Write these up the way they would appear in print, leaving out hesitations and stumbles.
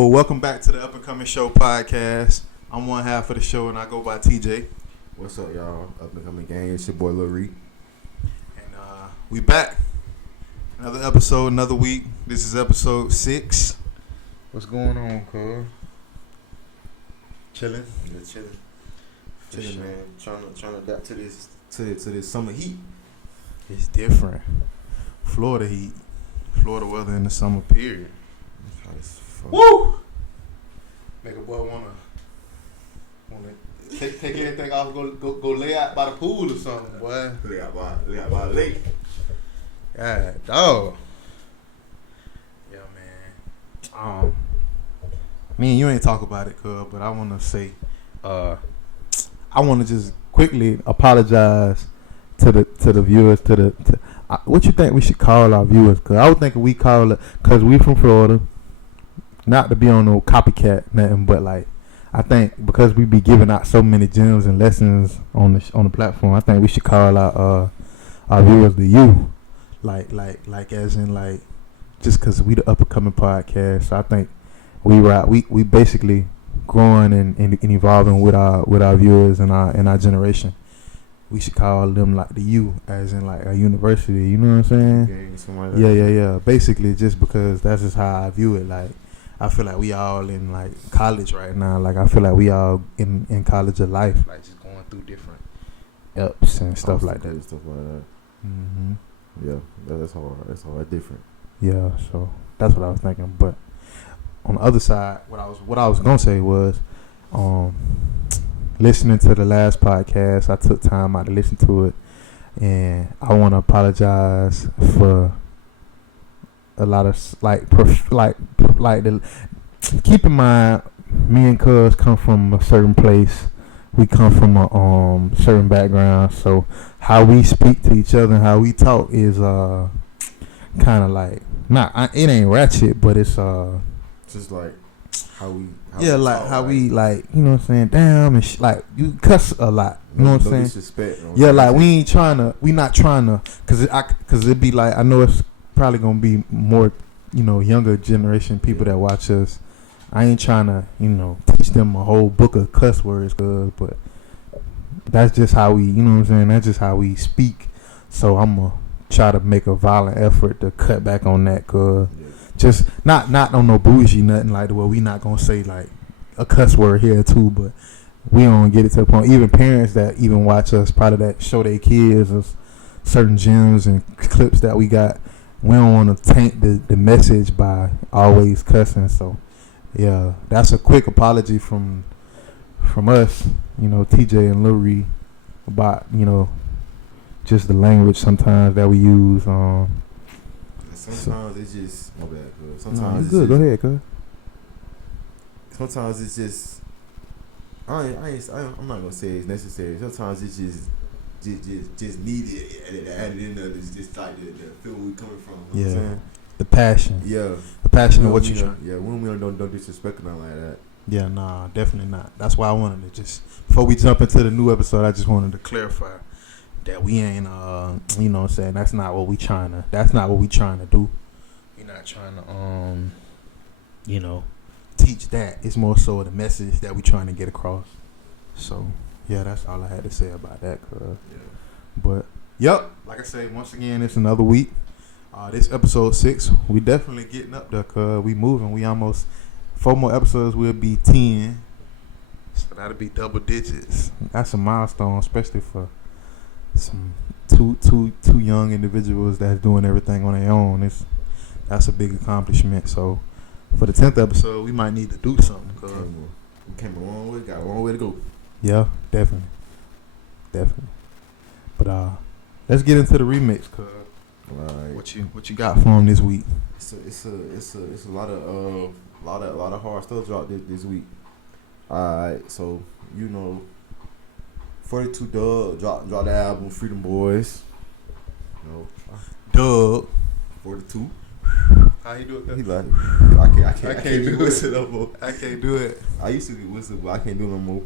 Well, welcome back to the Up and Coming Show podcast. I'm one half of the show, and I go by TJ. What's up, y'all? Up and Coming gang. It's your boy Lil Reed. And we back. Another episode, another week. This is episode 6. What's going on, cuz? Chilling. Yeah, chilling, sure. man. Trying to adapt to this summer heat. It's different. Florida heat. Florida weather in the summer period. Woo! Make a boy wanna take everything off, go lay out by the pool or something, boy. Lay out by the lake. God, dog. Yeah, man. Me and you ain't talk about it, cuz, but I wanna say, I wanna just quickly apologize to the viewers, what you think we should call our viewers? Cause I was thinking we call it, cause we from Florida. Not to be on no copycat nothing, but like I think because we be giving out so many gems and lessons on the platform, I think we should call our viewers the you, like as in like just because we the up and coming podcast. So I think we basically growing and evolving with our viewers and our generation. We should call them like the U, as in like a university. You know what I'm saying? Yeah. Basically, just because that's just how I view it. Like, I feel like we all in like college right now. Like, I feel like we all in college of life, like just going through different ups and stuff like that. Stuff like that. Mm-hmm. Yeah, that's hard. Different. Yeah, so that's what I was thinking. But on the other side, what I was gonna say was, listening to the last podcast, I took time out to listen to it, and I want to apologize for a lot of keep in mind, me and Cuz come from a certain place. We come from a certain background, so how we speak to each other and how we talk is kind of like it ain't ratchet, but it's just like how we like, you know what I'm saying, damn, and like you cuss a lot, you know what I'm saying? Disrespect, yeah, like we not trying to, cause it be like, I know it's probably gonna be more, younger generation people that watch us. I ain't trying to, teach them a whole book of cuss words, but that's just how we, you know what I'm saying? That's just how we speak. So I'm gonna try to make a violent effort to cut back on that, cause just not on no bougie nothing like the way we not gonna say like a cuss word here too, but we don't get it to the point. Even parents that even watch us, probably that show their kids us certain gems and clips that we got. We don't want to taint the message by always cussing. So yeah, that's a quick apology from us, TJ and Lil Reed, about just the language sometimes that we use. Sometimes it's just my bad, cuz. Sometimes it's good. Just, go ahead, cuz. Sometimes it's just I'm not gonna say it's necessary. Sometimes it's just needed and added in there. It's just like the feel we coming from. You know what I'm saying? The passion. Yeah, the passion of what you trying. Yeah, when we don't disrespect nothing like that. Yeah, nah, definitely not. That's why I wanted to just, before we jump into the new episode, I just wanted to clarify that we ain't, you know what I'm saying, that's not what we trying to do. We're not trying to, teach that. It's more so the message that we trying to get across. So, yeah, that's all I had to say about that, cuz. Yeah. But, yep, like I say, once again, it's another week. This episode 6, we definitely getting up there, cuz we moving. We almost, 4 more episodes, we'll be 10. So that'll be double digits. That's a milestone, especially for some two young individuals that's doing everything on their own. That's a big accomplishment. So for the 10th episode, we might need to do something. We came a long way, got a long way to go. Yeah, definitely. But let's get into the remix, cuz. Right. What you got for them this week? It's a lot of hard stuff dropped this week. Alright, so 42 Doug dropped the album Freedom Boys. Doug 42. How you do it? He like, I can't do whistle no more. I can't do it. I used to be whistle, but I can't do no more.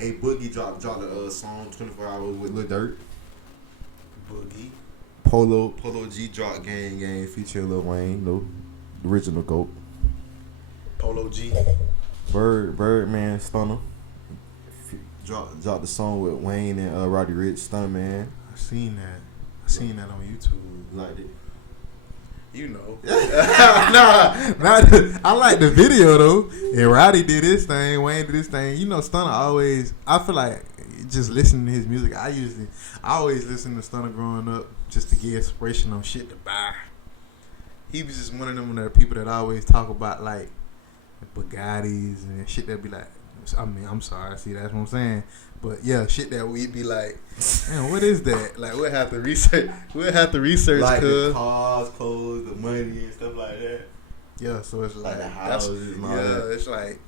A Boogie dropped the song 24 Hours with Lil Durk. Boogie. Polo G dropped Gang featuring Lil Wayne, the original GOAT. Polo G. Birdman, Stunner. Dropped the song with Wayne and Roddy Ricch, Stunner Man. I seen that on YouTube. Liked it. You know. I like the video though. And Roddy did his thing, Wayne did his thing. You know, Stunner always, I feel like just listening to his music, I always listen to Stunner growing up just to get inspiration on shit to buy. He was just one of them people that always talk about like Bugattis and shit that be like, I mean, I'm sorry, see, that's what I'm saying. But yeah, shit that we'd be like, man, what is that? Like, we'll have to research. Like cause the cars, clothes, the money, and stuff like that. Yeah, so it's like the houses. And all that. It's like,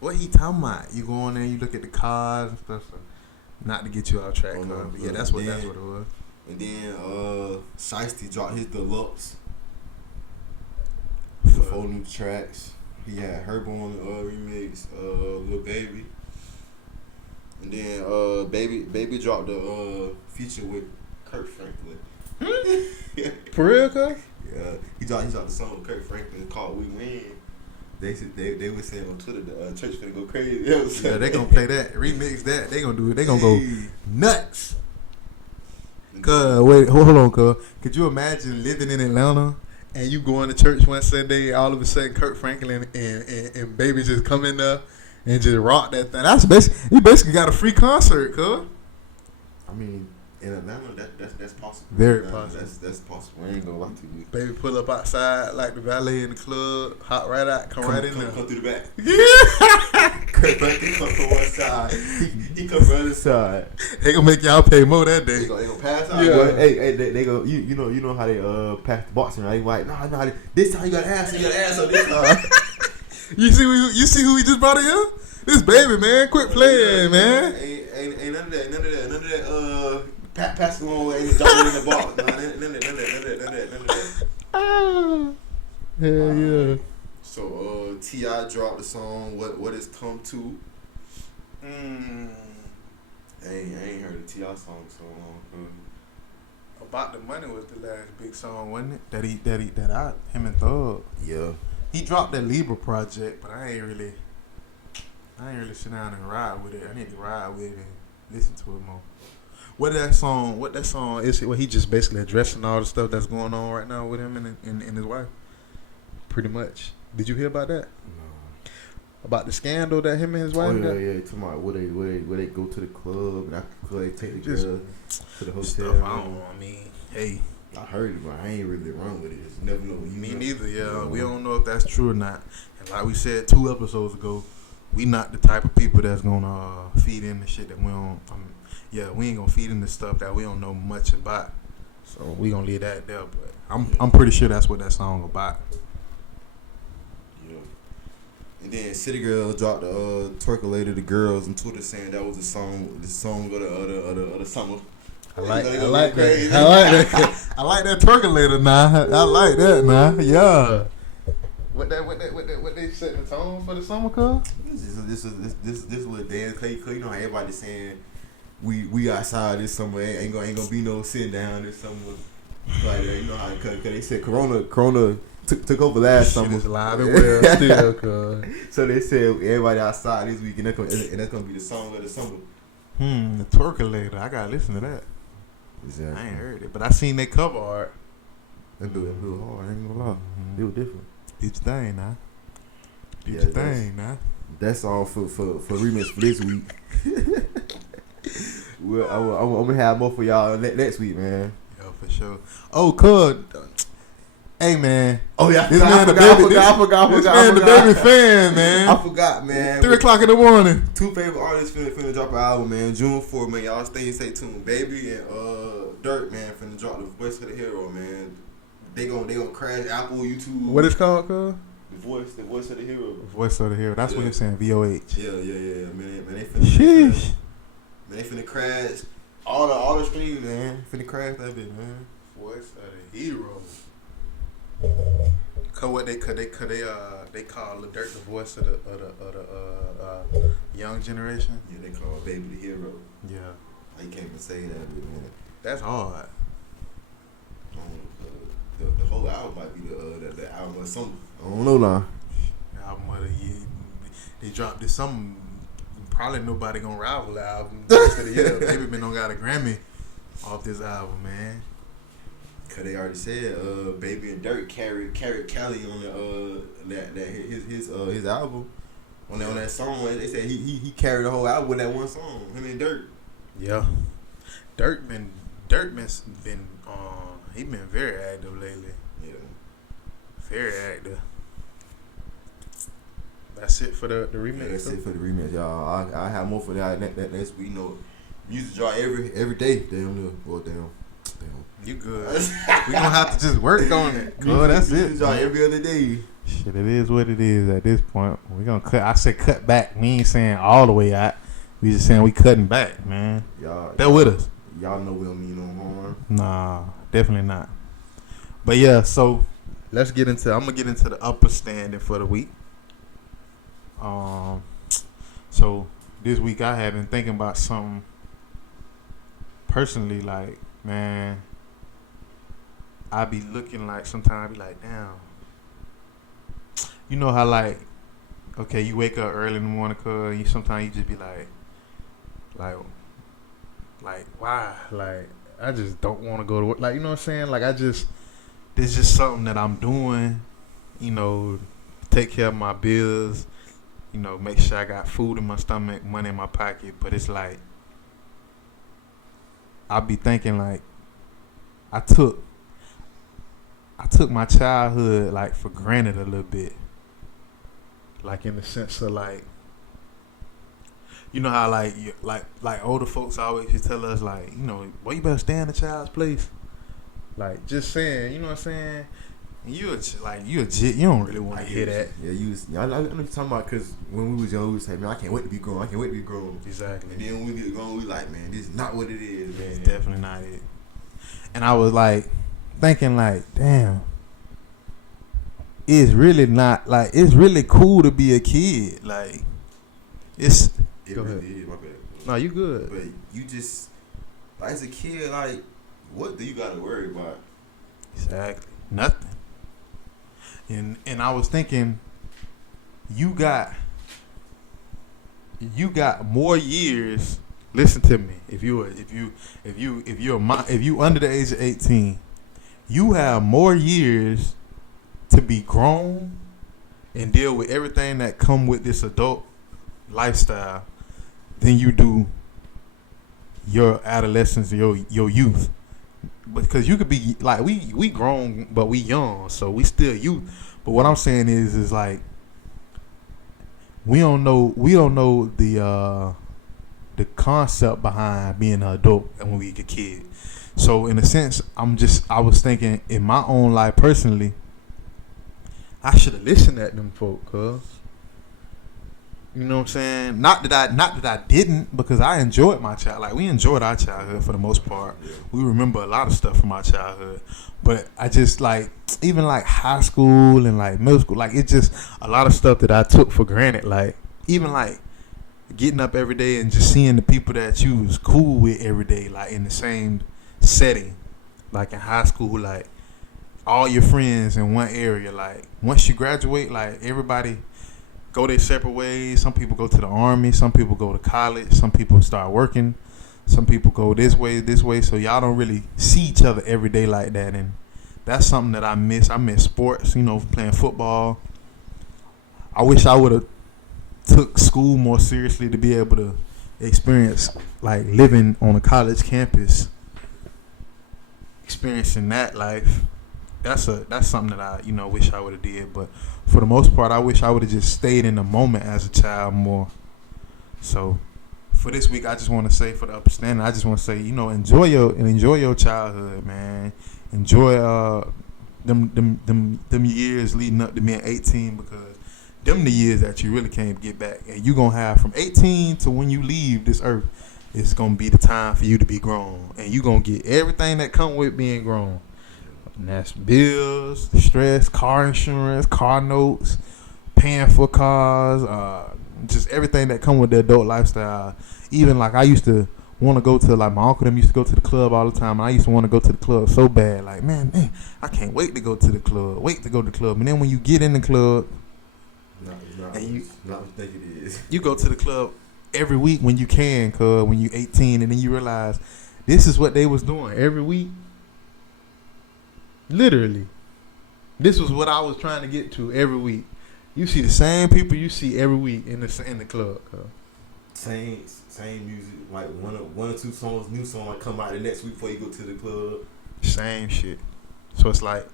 what he talking about? You go in there, you look at the cars and stuff. So not to get you off track, but yeah, that's what it was. And then Shiesty dropped his deluxe. 4 new tracks. He had Herb on the remix, Lil Baby. And then Baby dropped the feature with Kirk Franklin. For real, cuz? Yeah, he dropped the song with Kirk Franklin called "We Win." They were saying on Twitter the church finna go crazy. Yeah, they gonna play that, remix that. They gonna do it. They gonna go nuts. Cuz, wait, hold on, cuz. Could you imagine living in Atlanta and you going to church one Sunday, all of a sudden Kirk Franklin and Baby just come in there and just rock that thing? That's you basically got a free concert, cuz. I mean, in Atlanta, that's possible. Very possible. That's possible. I ain't gonna lie to you. Baby pull up outside like the valet in the club, hop right out, come right in there. Come through the back. Yeah. Kirk Franklin come from one side. He come from the other side. They gonna make y'all pay more that day. They gonna pass out. Yeah. Boy. Hey, they go. You know how they pass the boxing, right? They like, nah. This time you got ass. You got ass on this time. You see who we just brought in here? This Baby, man. Quit playing, man. Ain't none of that. Pass along and jumping in the box. None of that. Ah, hell yeah. So T.I. dropped the song What It's Come To. I ain't heard a T.I. song so long. About the Money was the last big song, wasn't it? Him and Thug. Yeah. He dropped that Libra project, but I ain't really sit down and ride with it. I need to ride with it and listen to it more. What that song is? He just basically addressing all the stuff that's going on right now with him and his wife. Pretty much. Did you hear about that? No. About the scandal that him and his wife got? Yeah. Talking about where they go to the club and after the club they take the girl to the hotel. Stuff I mean, hey. I heard it, but I ain't really run with it. Just never know. Me neither. Yeah, we don't know if that's true or not. And like we said 2 episodes ago, we not the type of people that's gonna feed in the shit that we don't. We ain't gonna feed in the stuff that we don't know much about. So we gonna leave that there. But I'm pretty sure that's what that song about. Yeah. And then City Girl dropped the Twerkulator, the girls on Twitter saying that was the song of the summer. I like that. I like that Twerkulator now. I like that now. Yeah. What they set the tone for the summer, cuz? This little dance, cause you know how everybody saying we outside this summer, ain't gonna be no sitting down this summer. Like you know how cause they said Corona took over last summer. It's alive and well still, cuz. So they said everybody outside this week, and that's gonna be the song of the summer. The Twerkulator. I gotta listen to that. Exactly. I ain't heard it, but I seen they cover art. That do hard. I ain't gonna lie. It was different. Do your thing now. Do your thing now. That's all for remix for this week. I'm gonna have more for y'all next week, man. Yeah, for sure. Oh, cuz. Hey, man. Oh, yeah. I forgot. This man, the Baby fan, man. I forgot, man. 3 o'clock in the morning. 2 favorite artists finna drop an album, man. June 4th, man. Y'all stay tuned. Baby and Dirt, man, finna drop the Voice of the Hero, man. They gonna crash Apple, YouTube. What is called, cuz? The Voice of the Hero. Voice of the Hero. That's what you're saying. VOH. Yeah. Man, they finna crash all the streams, man. Finna crash that bit, man. Voice of the Hero. Cause what they call Lil Durk the voice of the young generation. Yeah, they call Baby the Hero. Yeah. I can't even say that, man. That's hard. The whole album might be the album of summer. I don't know now. Album of the he dropped this something. Probably nobody gonna rival the album the rest of the year. Baby been don't got a Grammy off this album, man. Cause they already said, Baby and Dirk carried Cali on his album. On that song, they said he carried the whole album with that one song. Him and Dirk. Yeah, Dirk been he been very active lately. Yeah, very active. That's it for the remix. Yeah, that's it for the remix, y'all. I have more for that next week. You know, music drop every day. Damn. You good? We gonna have to just work on it. Good, that's it. Music drop every other day. Shit, it is what it is at this point. We gonna cut. I said cut back. We ain't saying all the way out. We just saying we cutting back, man. They're with us. Y'all know we don't mean no harm. Nah, definitely not. But yeah, so I'm gonna get into the upper standing for the week. So this week I have been thinking about something personally, like, man, I be looking like sometimes I be like, damn. You know how like, okay, you wake up early in the morning, cause you sometimes you just be like why? Like, I just don't want to go to work. Like, you know what I'm saying? Like, this just something that I'm doing, you know, take care of my bills, you know, make sure I got food in my stomach, money in my pocket. But it's like, I be thinking like, I took my childhood like for granted a little bit. Like in the sense of like, you know how like older folks always used to tell us like, you know, boy, you better stay in the child's place. Like, just saying, you know what I'm saying? And you don't really want to hear that. Yeah, I know what you're talking about, because when we was young, we was like, man, I can't wait to be grown. Exactly. And then when we get grown, we like, man, this is not what it is, man. It's definitely not it. And I was like, thinking like, damn, it's really not, like, it's really cool to be a kid. Like, it go really ahead. is, my bad. No, you good. But you just, like, as a kid, like, what do you got to worry about? Exactly. Nothing. And I was thinking, you got more years. Listen to me. If you under the age of 18, you have more years to be grown and deal with everything that come with this adult lifestyle than you do your adolescence, your youth. Because you could be like, we grown, but we young, so we still youth. But what I'm saying is like, we don't know the concept behind being an adult and when we get a kid. So in a sense, I was thinking in my own life personally, I should have listened at them folk, cuz. You know what I'm saying? Not that I didn't, because I enjoyed my child. Like, we enjoyed our childhood for the most part. Yeah. We remember a lot of stuff from our childhood. But I just, like, even like high school and like middle school, like, it's just a lot of stuff that I took for granted. Like, even like getting up every day and just seeing the people that you was cool with every day, like in the same setting. Like in high school, like all your friends in one area. Like, once you graduate, like, everybody go their separate ways. Some people go to the army. Some people go to college. Some people start working. Some people go this way. So y'all don't really see each other every day like that. And that's something that I miss. I miss sports, you know, playing football. I wish I would have took school more seriously to be able to experience, like, living on a college campus, experiencing that life. That's something that I, you know, wish I would have did. But for the most part, I wish I would have just stayed in the moment as a child more. So for this week, I just want to say, for the upper standing, I just want to say, you know, enjoy your childhood, man. Enjoy them years leading up to being 18, because them the years that you really can't get back. And you gonna have from 18 to when you leave this earth, it's gonna be the time for you to be grown, and you gonna get everything that come with being grown. And that's bills, stress, car insurance, car notes, paying for cars, just everything that come with the adult lifestyle. Even like, I used to want to go to, like, my uncle them used to go to the club all the time, and I used to want to go to the club so bad. Like, man, I can't wait to go to the club. And then when you get in the club, No, it's not. And you, not what you think it is. you go to the club every week when you can, cuz when you 18, and then you realize this is what they was doing every week. Literally, this was what I was trying to get to every week. You see the same people you see every week in the club, cuz. Same music, like one or two songs, new song like come out the next week before you go to the club. Same shit. So it's like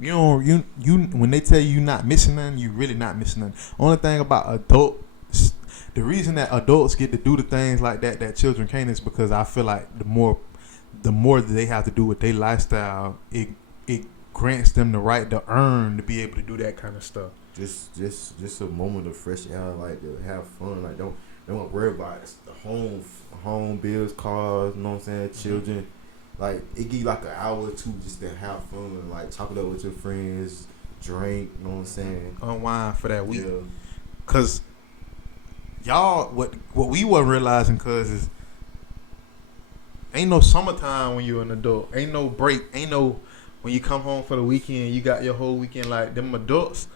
you when they tell you not missing nothing, you really not missing nothing. Only thing about adults, the reason that adults get to do the things like that children can't is because I feel like the more that they have to do with their lifestyle, it grants them the right to earn to be able to do that kind of stuff. Just a moment of fresh air, like to have fun, like don't worry about the home bills, cars, you know what I'm saying, children. Like it give you like an hour or two just to have fun, like talk it up with your friends, drink, you know what I'm saying, Unwind for that week. Yeah. Cause y'all, what we weren't realizing, cause is ain't no summertime when you're an adult. Ain't no break. Ain't no when you come home for the weekend. You got your whole weekend. Like them adults,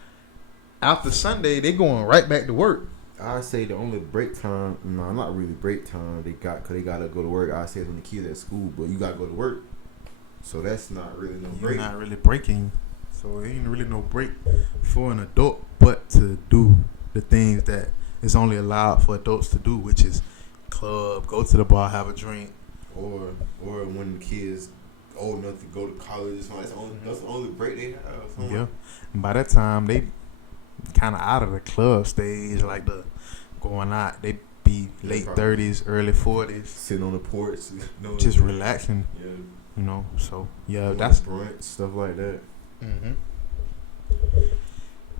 after Sunday, they going right back to work. I say the only break time, no, not really break time. Cause they gotta go to work. I say it's when the kids at school, but you gotta go to work, so that's not really no break. You're not really breaking, so it ain't really no break for an adult, but to do the things that is only allowed for adults to do, which is club, go to the bar, have a drink, or when the kids old enough to go to college or something. That's the only break they have. Yeah, and by that time they kind of out of the club stage, like the going out. They be late 30s, early 40s, sitting on the porch, just relaxing. Yeah, you know. So yeah, going that's brunch, stuff like that.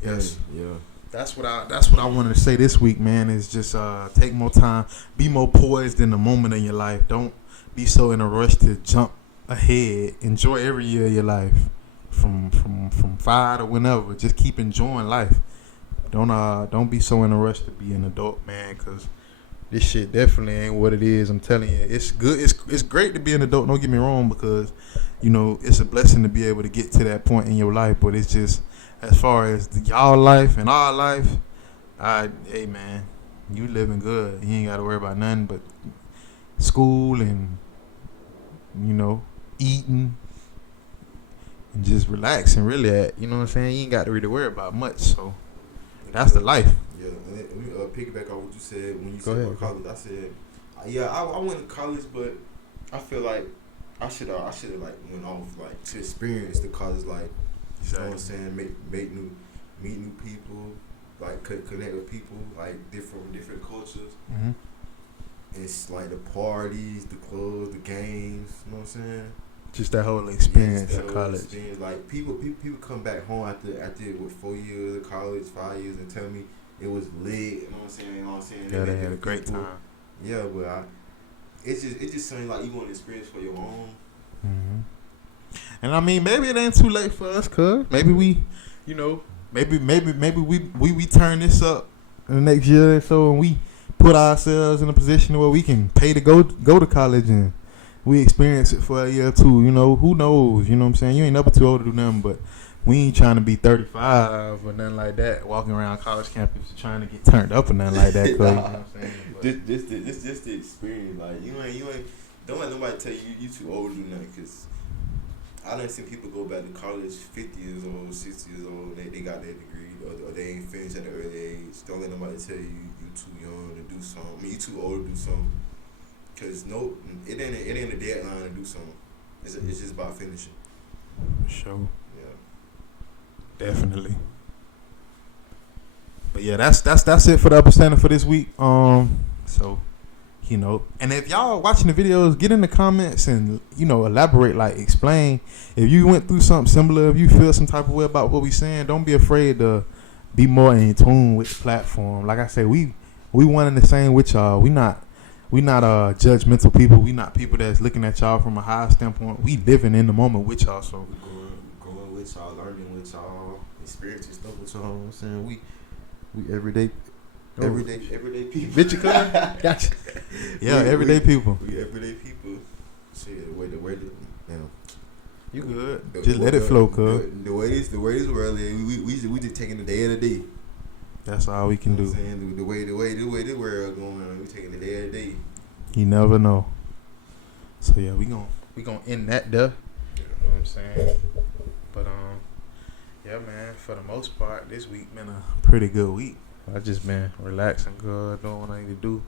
Yes, yeah. That's what I wanted to say this week, man. Is just take more time, be more poised in the moment in your life. Don't be so in a rush to jump ahead. Enjoy every year of your life, from 5 to whenever. Just keep enjoying life. Don't be so in a rush to be an adult, man, because this shit definitely ain't what it is. I'm telling you, it's good. It's great to be an adult. Don't get me wrong, because you know it's a blessing to be able to get to that point in your life. But it's just as far as y'all life and our life, hey man, you living good. You ain't got to worry about nothing but school and eating and just relaxing. Really, you know what I'm saying. You ain't got to really worry about much. So. That's the life. Yeah, and let me piggyback on what you said when you Go said ahead. about college. I said, I went to college, but I feel like I should have like went off like to experience the college life. You know what I'm saying? Meet new people, like connect with people like different cultures. Mm-hmm. It's like the parties, the clubs, the games. You know what I'm saying? Just that whole experience of college. Experience. Like people come back home after with 4 years of college, 5 years, and tell me it was lit. You know what I'm saying? Yeah, they had a great time. Yeah, but it's just something like you want to experience for your own. Mm-hmm. And I mean, maybe it ain't too late for us, cuz maybe we, maybe we turn this up in the next year or so, and we put ourselves in a position where we can pay to go to college and we experience it for a year or two. Who knows? You know what I'm saying? You ain't never too old to do nothing, but we ain't trying to be 35 or nothing like that, walking around college campus trying to get turned up or nothing like that. You know what I'm saying? Just the experience. Like you ain't don't let nobody tell you too old to do nothing, because I done seen people go back to college 50 years old, 60 years old, they got their degree, or they ain't finished at an early age. Don't let nobody tell you too young to do something. I mean, you too old to do something. Cause it ain't a deadline to do something. It's just about finishing. Sure. Yeah. Definitely. But yeah, that's it for the upper standard for this week. So, and if y'all watching the videos, get in the comments and elaborate, like explain if you went through something similar. If you feel some type of way about what we saying, don't be afraid to be more in tune with the platform. Like I said, we one and the same with y'all. We not judgmental people. We not people that's looking at y'all from a high standpoint. We living in the moment with y'all. So we going with y'all, learning with y'all, experiencing stuff with y'all. You know what I'm saying? We everyday people. Bitch, you come? Gotcha. Yeah, everyday people. We everyday people. Shit, the way you good? Just let it flow, cuz. The way this world is, we just taking the day of the day. That's all we can You know do. what I'm saying? The way the world going on, we taking it day to day. You never know. So yeah, we gonna end that there. You know what I'm saying? But yeah, man. For the most part, this week been a pretty good week. I just been relaxing, good, doing what I need to do.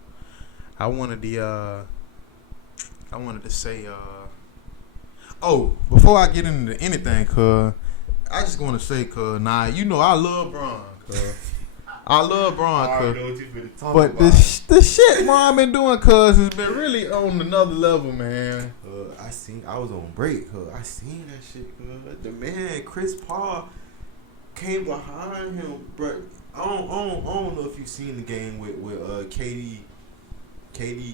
I wanted to say oh, before I get into anything, cuz I just want to say, cuz nah, you know I love Bron, cuz. I love Bron, I cuz. know what you finna talk But about. the shit Bron been doing, cuz, has been really on another level, man. I was on break, cuz I seen that shit, cuz. The man, Chris Paul, came behind him, but I don't know if you seen the game with KD,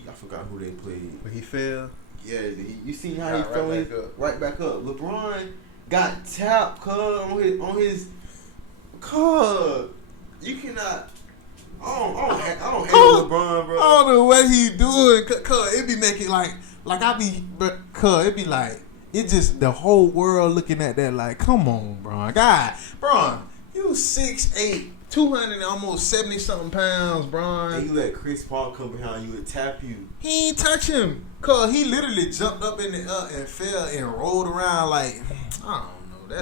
I forgot who they played. But he fell. Yeah, you seen how Got he fell right back up. right back up. LeBron got tapped, cuz, on his cuz. You cannot. I don't hate on LeBron, bro. I don't know what he doing, cuz it be making like I be, but cuz it be like it just the whole world looking at that like, come on, Bron, God, Bron, you 6'8", 200 and almost 70 something pounds, Bron. And you let Chris Paul come behind you and tap you. He ain't touch him, cuz he literally jumped up in the and fell and rolled around like, I don't know.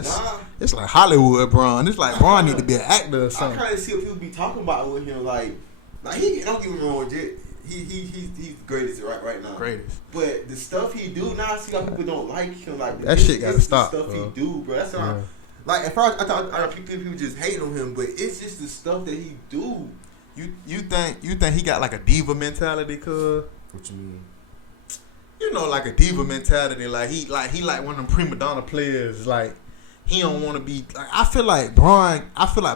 It's like Hollywood, Bron. It's like Bron need to be an actor or something. I kind of see what people be talking about with him, like he don't get me wrong, he's the greatest right now. Greatest. But the stuff he do now, I see how people don't like him. Like that shit gotta stop. The stuff he do, bro. That's why. Like at first I thought people just hate on him, but it's just the stuff that he do. You think he got like a diva mentality, cuz? What you mean? You know, like a diva mentality. Like he like one of them prima donna players. Like he don't want to be. Like I feel like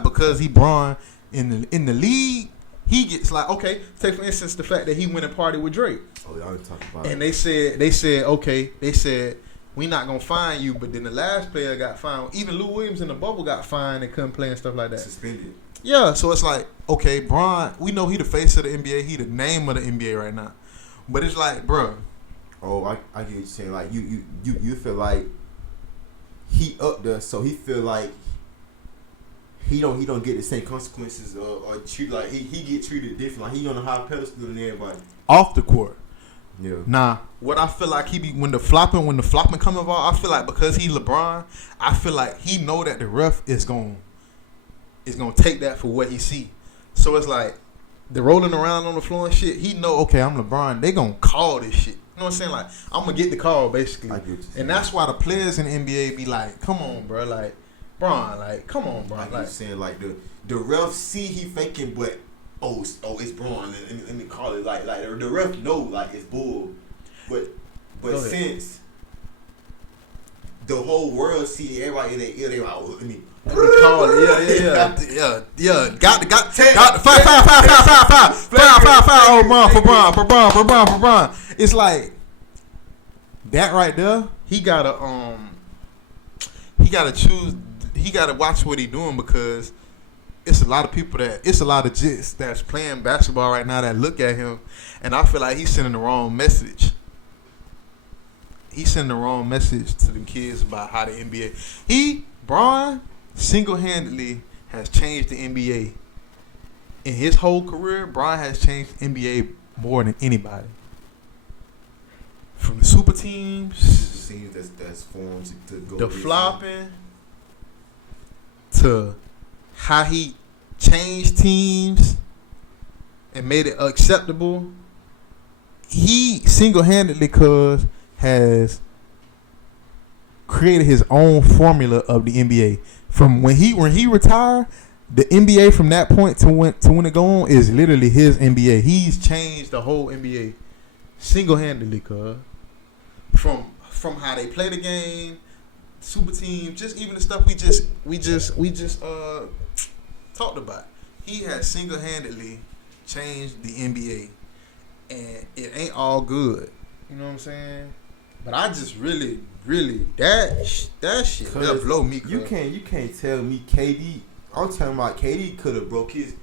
because he Bron in the league, he gets like, okay. Take for instance the fact that he went and partied with Drake. Oh, y'all talking about? And they said okay. They said we not gonna fine you, but then the last player got fined. Even Lou Williams in the bubble got fined and couldn't play and stuff like that. Suspended. Yeah, so it's like, okay, Bron, we know he the face of the NBA, he the name of the NBA right now. But it's like, bro. Oh, I get what you're saying. Like you feel like he up there, so he feel like he don't get the same consequences or treat like he get treated different. Like he on a high pedestal than everybody. Off the court. Yeah. Nah, what I feel like he be when the flopping come involved, I feel like because he LeBron, I feel like he know that the ref is gonna take that for what he see. So it's like the rolling around on the floor and shit, he know, okay, I'm LeBron, they gonna call this shit. You know what I'm saying? Like, I'm gonna get the call basically. I get you. And that's why the players in the NBA be like, come on, bro, like Bron, like, come on, bro. I get Like you saying like the ref see he faking, but it's Bron. Let me call it like the ref know like it's bull, but since the whole world see everybody in their ear, they like, oh, let me call it. Yeah. Got the five. Oh, for Bron. It's like that right there. He gotta choose. He gotta watch what he doing because it's a lot of jits that's playing basketball right now that look at him, and I feel like he's sending the wrong message. He's sending the wrong message to the kids about how the NBA. Bron single-handedly has changed the NBA. In his whole career, Bron has changed the NBA more than anybody. From the super teams, that's formed to go. The flopping, to how he changed teams and made it acceptable. He single-handedly has created his own formula of the NBA. From when he retired, the NBA from that point to when it go on is literally his NBA. He's changed the whole NBA single-handedly, from how they play the game, super team, just even the stuff we just talked about. He has single-handedly changed the NBA, and it ain't all good. You know what I'm saying? But I just really that shit that blow me. You can't tell me KD. I'm talking about KD could have broke his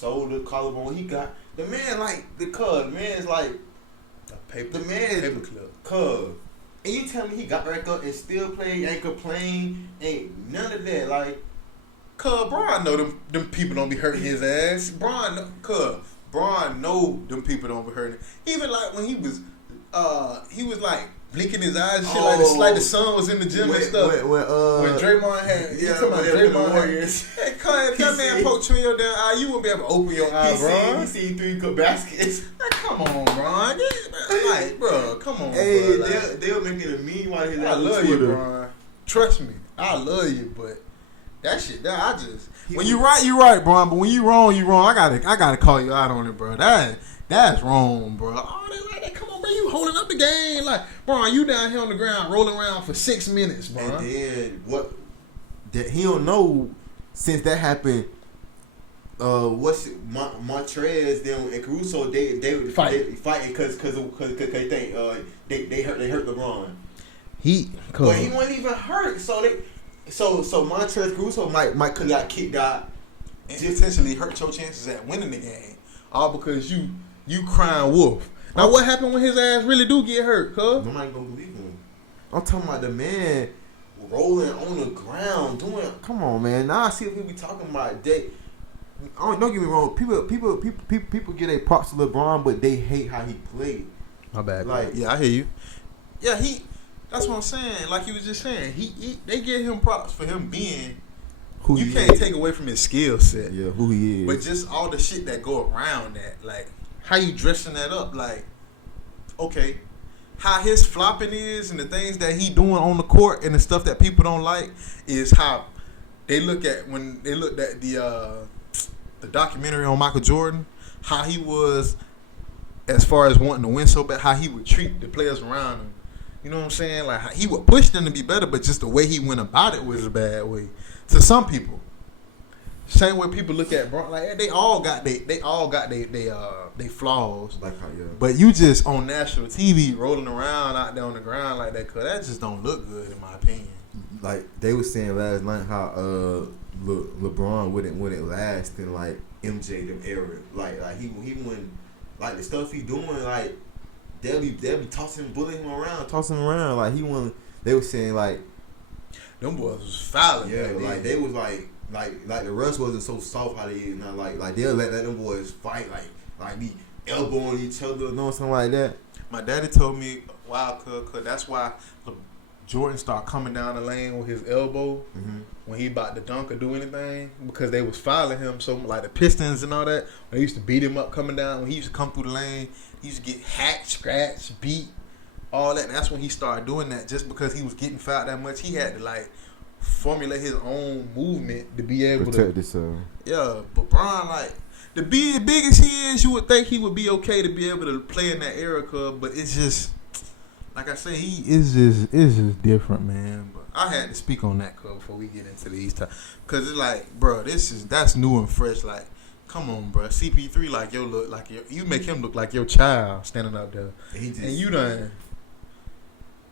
shoulder, collarbone. He got the man like the man's like a paper clip. And you tell me he got back up and still played, ain't complain, ain't none of that. Like Cause Braun know them people don't be hurting his ass. Braun know them people don't be hurting. Even like when he was like blinking his eyes and shit like the sun was in the gym and stuff. When Draymond had Draymond Warriors. Hey, if that man poked you in your damn eye, you wouldn't be able to open your eyes, bro. He seen 3 cup baskets. Like, come on, Braun. Like, bro, come on, hey, bro. Like, they were making a meme while his I love you, Braun. Trust me, I love you, but that shit, when you right, you right, bro. But when you wrong, you wrong. I gotta call you out on it, bro. That's wrong, bro. Oh, they like that. Come on, bro. You holding up the game, like, bro. You down here on the ground rolling around for 6 minutes, bro. And then what? That he don't know since that happened. Montrez them and Caruso they fighting because they think they hurt LeBron. But he wasn't even hurt, so Montrez Caruso might could got kicked out and potentially hurt your chances at winning the game, all because you crying wolf. Now what happened when his ass really do get hurt, cuz? Nobody gonna believe him. I'm talking about the man rolling on the ground doing. Come on, man. Now I see what people be talking about. Don't get me wrong. People get a props to LeBron, but they hate how he played. My bad. Like, yeah, I hear you. Yeah, that's what I'm saying. Like you was just saying, they give him props for him being who you can't take away from his skill set. Yeah, who he is. But just all the shit that go around that, like how you dressing that up, like okay, how his flopping is and the things that he doing on the court and the stuff that people don't like is how they look at when they looked at the documentary on Michael Jordan, how he was as far as wanting to win so bad, how he would treat the players around him. You know what I'm saying? Like he would push them to be better, but just the way he went about it was a bad way to some people. Same way people look at Bron, like they all got they flaws. Like how, yeah. But you just on national TV rolling around out there on the ground like that, cause that just don't look good in my opinion. Like they was saying last night how LeBron wouldn't last in like MJ them era. Like he wouldn't, like the stuff he doing, like they'll be bullying him around, tossing him around. Like he wouldn't. They was saying like them boys was fouling. Yeah, like they was like the Russ wasn't so soft how they is now. Like they'll let them boys fight like be elbowing each other, something like that. My daddy told me, wow, cause that's why Jordan started coming down the lane with his elbow when he about to dunk or do anything, because they was fouling him. So like the Pistons and all that, they used to beat him up coming down. When he used to come through the lane, he used to get hacked, scratched, beat, all that. And that's when he started doing that. Just because he was getting fouled that much, he had to like formulate his own movement to be able protect to himself. Yeah, but Bron, like the big as he is, you would think he would be okay to be able to play in that era, but it's just. Like I say, it's just different, man. But I had to speak on that, before we get into these times, cause it's like, bro, that's new and fresh. Like, come on, bro, CP3, like you make him look like your child standing up there, and you done.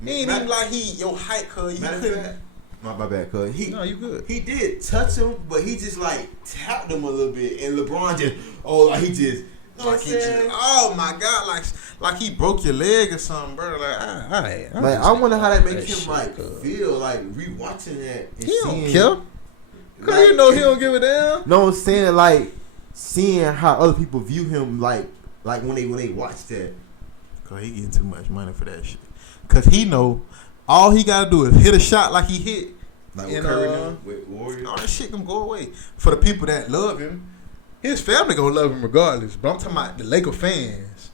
He ain't even like he your height, cuz you couldn't. My bad, cuz no, you good. He did touch him, but he just like tapped him a little bit, and LeBron just he just. Like he just, oh my God, like he broke your leg or something, bro. Like, I wonder how that makes him like feel, like rewatching that. And he don't care. Cause you know he don't give a damn. No, I'm saying like seeing how other people view him, like when they watch that. Cause he getting too much money for that shit. Cause he know all he gotta do is hit a shot like he hit, like with Curry with Warriors. All that shit gonna go away for the people that love him. His family gonna love him regardless, but I'm talking about the Laker fans.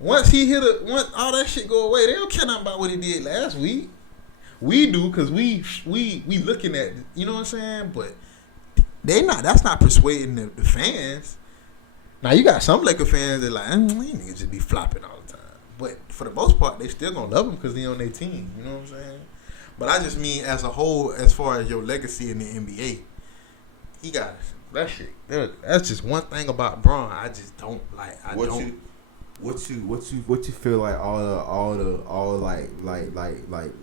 Once all that shit go away, they don't care nothing about what he did last week. We do, cause we looking at it, you know what I'm saying? But that's not persuading the fans. Now you got some Laker fans that like, these niggas just be flopping all the time. But for the most part, they still gonna love him because they on their team. You know what I'm saying? But I just mean as a whole, as far as your legacy in the NBA, he got it. That shit, that's just one thing about Bron. I just don't like. What you feel like all like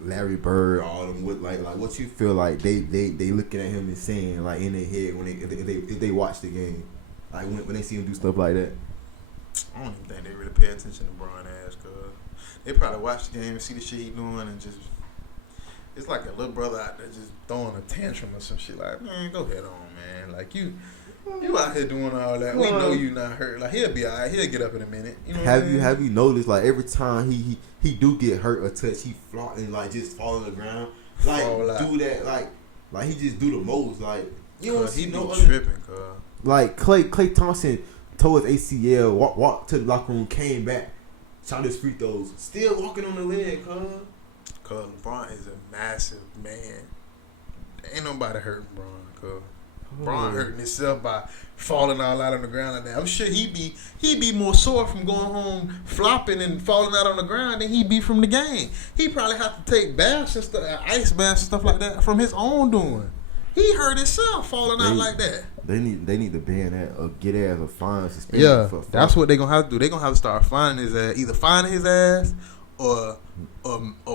Larry Bird, all them with like what you feel like they looking at him and saying like in their head when if they watch the game, like when they see him do stuff like that. I don't even think they really pay attention to Bron ass, cause they probably watch the game and see the shit he doing and just it's like a little brother out there just throwing a tantrum or some shit. Like, man, go ahead on, man. Like you out here doing all that. We know you not hurt. Like he'll be alright. He'll get up in a minute. You know have you noticed like every time he do get hurt or touched, he flop and like just fall on the ground. Like do that like he just do the most. Like you know he no tripping, cuz. Like Clay Thompson tore his ACL, walked to the locker room, came back, shot his free throws, still walking on the leg, cuz. Cuz LeBron is a massive man. Ain't nobody hurting Bron, cuz. Bron hurting himself by falling all out on the ground like that. I'm sure he be more sore from going home flopping and falling out on the ground than he be from the game. He probably have to take baths and stuff, ice baths and stuff like that from his own doing. He hurt himself falling out like that. They need to ban that or get it as a fine suspension. Yeah, that's what they gonna have to do. They gonna have to start finding his ass, either finding his ass or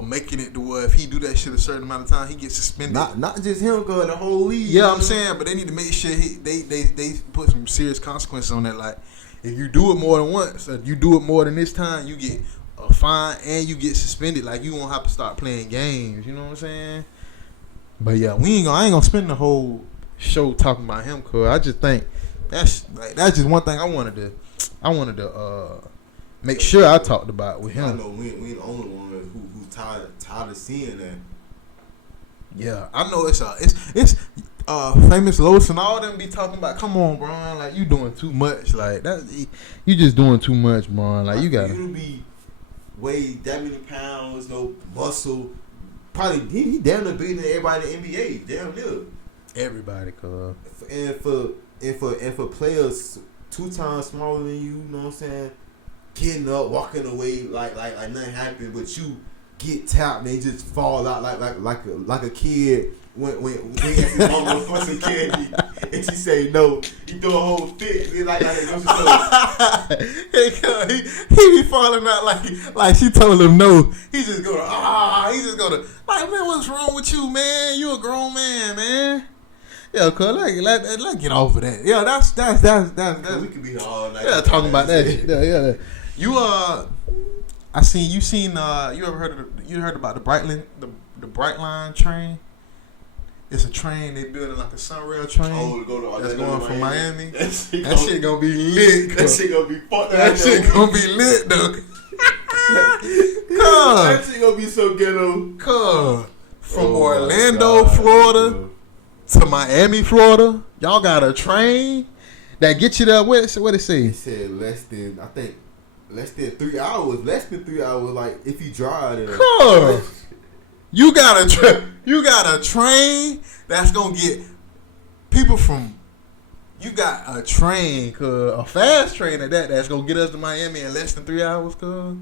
making it to where if he do that shit a certain amount of time, he gets suspended. Not just him, cause the whole league. Yeah, I'm saying, but they need to make sure they put some serious consequences on that. Like, if you do it more than once, or you do it more than this time, you get a fine and you get suspended. Like, you won't have to start playing games. You know what I'm saying? But yeah, I ain't gonna spend the whole show talking about him, cause I just think that's just one thing I wanted to make sure I talked about with him. I know we the only one who's tired of seeing that. Yeah, I know it's famous Los and all them be talking about. Come on, bro, like you doing too much. Like that, you just doing too much, bro. Like you gotta. You be weigh that many pounds, no muscle. Probably he damn near bigger than everybody in the NBA. Damn near. Everybody, cuz. And for players 2 times smaller than you know what I'm saying, getting up, walking away like nothing happened, but you get tapped and just fall out like a kid when he asked his mama for some candy and she say no, he throw a whole fit like he be falling out like she told him no. He just go to like, man, what's wrong with you, man? You a grown man. Yeah, cuz let's get off of that. Yeah, that's we could be here all night. Yeah, talking about that shit. Yeah. You you heard about the Brightline train? It's a train they building like a Sunrail train. Oh, to go to that's going from Miami. That shit gonna be lit. That shit gonna be fucked. That shit gonna be lit though. That shit gonna be so ghetto. From Orlando, Florida to Miami, Florida, y'all got a train that get you there. What it say? It said less than 3 hours. Less than 3 hours. Like if you drive there. You got a train that's gonna get people from. You got a train, a fast train at that's gonna get us to Miami in less than 3 hours, cuz.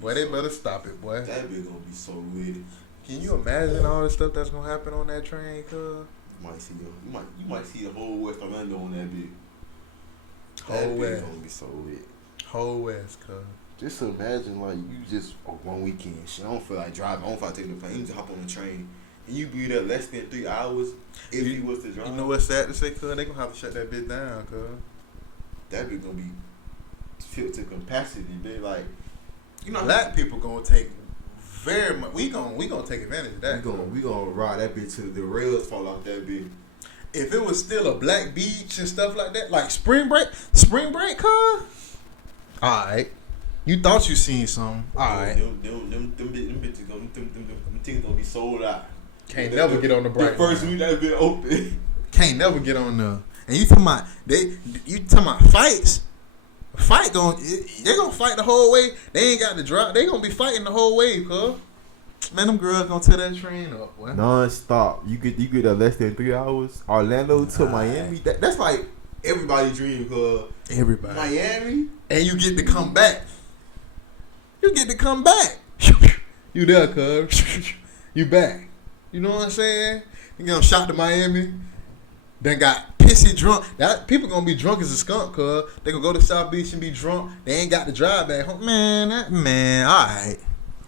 Boy, they better stop it, boy. That bitch gonna be so weird. Can you imagine all the stuff that's gonna happen on that train, cuz? You might see the whole West Orlando on that bitch. Whole West gonna be so weird. Whole West, cuz. Just imagine like you just one weekend. Shit, I don't feel like driving. I don't feel like taking the plane. You just hop on the train and you be there less than 3 hours if you was to drive. You know what's sad to say, cuz? They gonna have to shut that bitch down, cuz. That bitch gonna be filled to capacity. They like, you know, black people gonna take very much. We gonna take advantage of that. We gonna ride that bitch till the rails fall off that bitch. If it was still a black beach and stuff like that, like spring break, cuz. All right. You thought you seen something. All right. Them bitches gonna be sold out. Can't never get on the bright. The first week that been open. Can't never get on there. And you talking about fights? They gonna fight the whole way. They ain't got to drop. They gonna be fighting the whole way, cuz. Man, them girls gonna tear that train up, boy. Non-stop. You get there less than 3 hours. Orlando to Miami. That's like everybody's dream, cuz. Everybody. Miami. And you get to come back. You there, cuz. You back. You know what I'm saying? You gonna shot to Miami. Then got pissy drunk. That people gonna be drunk as a skunk, cuz. They gonna go to South Beach and be drunk. They ain't got to drive back home. Man, all right.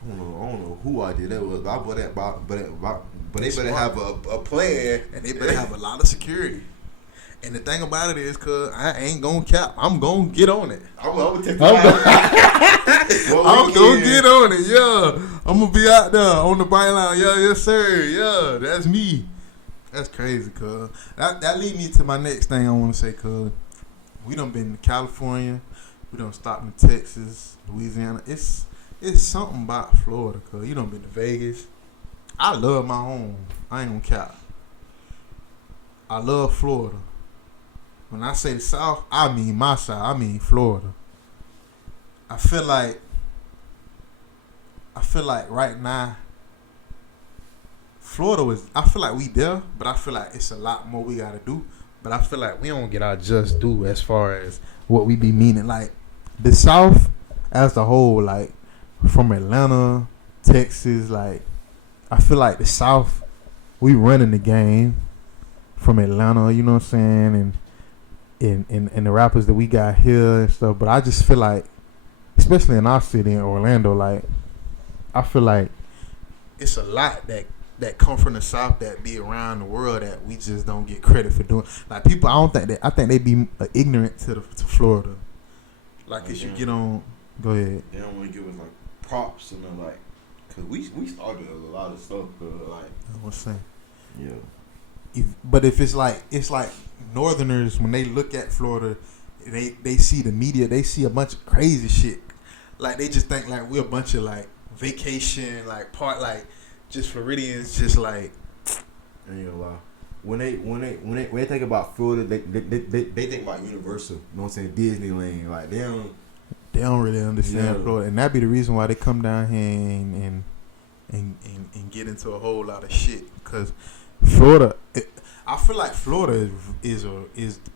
I don't know who I did that with. But they better have a plan, and they better have a lot of security. And the thing about it is, cause I ain't gonna cap. I'm gonna get on it. I'm gonna take I'm gonna get on it. Yeah, I'm gonna be out there on the bike line. Yeah, yes sir. Yeah, that's me. That's crazy, cuz. That lead me to my next thing I want to say, cuz. We done been to California. We done stopped in Texas, Louisiana. It's something about Florida, cuz. You done been to Vegas. I love my home. I ain't gonna cap. I love Florida. When I say the South, I mean my South. I mean Florida. I feel like right now, I feel like we there, but I feel like it's a lot more we gotta do. But I feel like we don't get our just due as far as what we be meaning. Like the South as the whole, like from Atlanta, Texas, like I feel like the South, we running the game from Atlanta, you know what I'm saying, and the rappers that we got here and stuff. But I just feel like, especially in our city in Orlando, like I feel like it's a lot that come from the South that be around the world that we just don't get credit for doing. Like people, I think they be ignorant to Florida. Like as you get on, go ahead. They don't want to give us like props and then like, cause we started a lot of stuff. Like I was saying, yeah. But if it's like Northerners, when they look at Florida, they see the media, they see a bunch of crazy shit. Like they just think like we're a bunch of like vacation, like just Floridians, just like. I ain't gonna lie. When they think about Florida, they think about Universal. You know what I'm saying? Disneyland. Like they don't really understand Florida, and that be the reason why they come down here and get into a whole lot of shit. Cause Florida, I feel like Florida is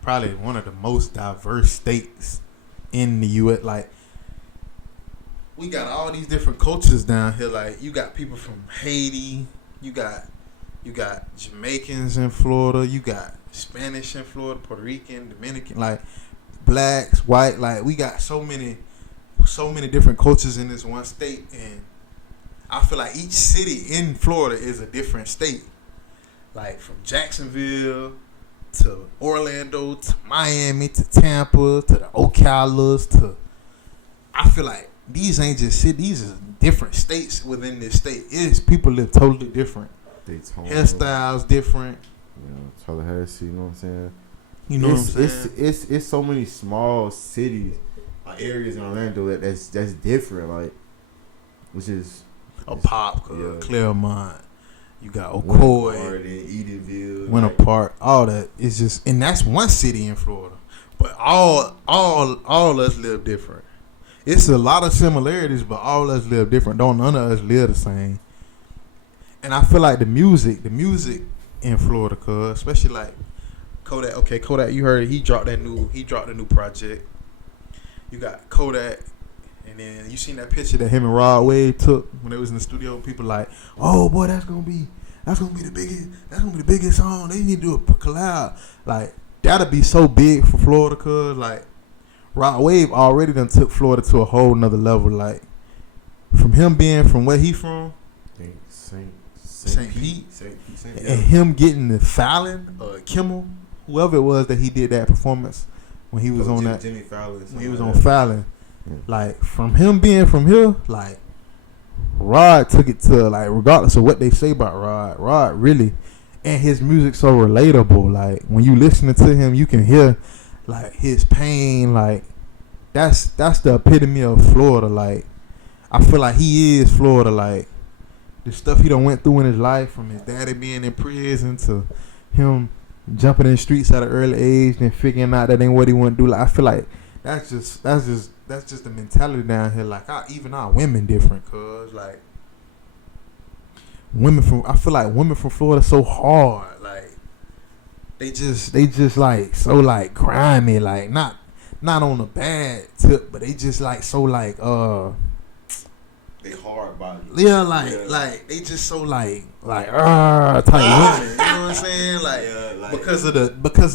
probably one of the most diverse states in the U.S. Like we got all these different cultures down here. Like you got people from Haiti, you got Jamaicans in Florida, you got Spanish in Florida, Puerto Rican, Dominican, like blacks, white. Like we got so many different cultures in this one state, and I feel like each city in Florida is a different state. Like from Jacksonville to Orlando to Miami to Tampa to the Ocalas to, I feel like these ain't just cities, these are different states within this state. People live totally different. Hairstyles different. You know, Tallahassee, you know what I'm saying? You know what I'm saying? It's so many small cities, areas in Orlando that's different, like, which is Pop, Claremont. You got Ocoee, Edenville, Winter Park, all that. It's just, and that's one city in Florida, but all us live different. It's a lot of similarities, but all us live different. Don't none of us live the same. And I feel like the music in Florida, cuz especially like Kodak. Okay, Kodak, you heard it. He dropped a new project. You got Kodak. And then you seen that picture that him and Rod Wave took when they was in the studio. People like, oh boy, that's gonna be the biggest song. They need to do a collab. Like that'll be so big for Florida, cause like Rod Wave already done took Florida to a whole nother level. Like from him being from where he from, St. Pete, and him getting the Fallon or Kimmel, whoever it was that he did that performance when he was on that. Jimmy Fallon. When he was on Fallon. Like from him being from here, like Rod took it to, like, regardless of what they say about Rod really, and his music so relatable. Like when you listening to him, you can hear like his pain. Like that's the epitome of Florida. Like I feel like he is Florida. Like the stuff he done went through in his life, from his daddy being in prison to him jumping in the streets at an early age and figuring out that ain't what he want to do. Like I feel like that's just the mentality down here. Like even our women different, cause like I feel like women from Florida so hard. Like they just like so like grimy. Like not on a bad tip, but they just like so like they hard body. Yeah, like they just so like type women. You know what I'm saying? Like because of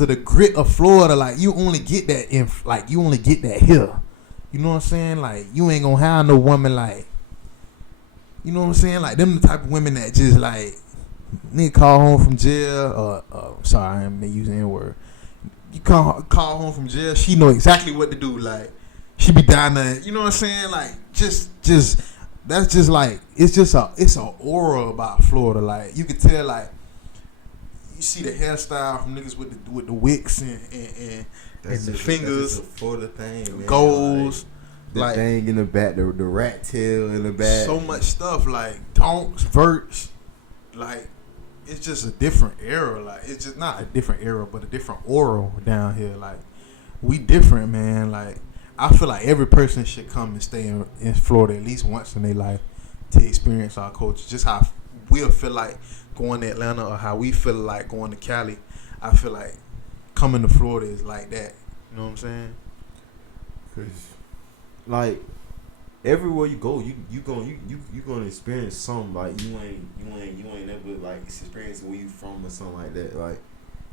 the grit of Florida. Like you only get that here. You know what I'm saying? Like you ain't gonna have no woman like, you know what I'm saying? Like them the type of women that just like nigga call home from jail or sorry, I ain't using the N-word. you call home from jail, she know exactly what to do. Like she be down there, you know what I'm saying? Like just that's just like it's an aura about Florida. Like you can tell, like you see the hairstyle from niggas with the wicks and the fingers, that's a Florida thing, man. goals, the like thing in the back, the rat tail in the back, so much stuff like donks, verts, like it's just a different era. Like it's just not a different era, but a different aura down here. Like we different, man. Like I feel like every person should come and stay in Florida at least once in their life to experience our culture. Just how we'll feel like going to Atlanta or how we feel like going to Cali. I feel like coming to Florida is like that. You know what I'm saying? 'Cause, like, everywhere you go, you gonna experience something. Like you ain't never like experiencing where you from or something like that. Like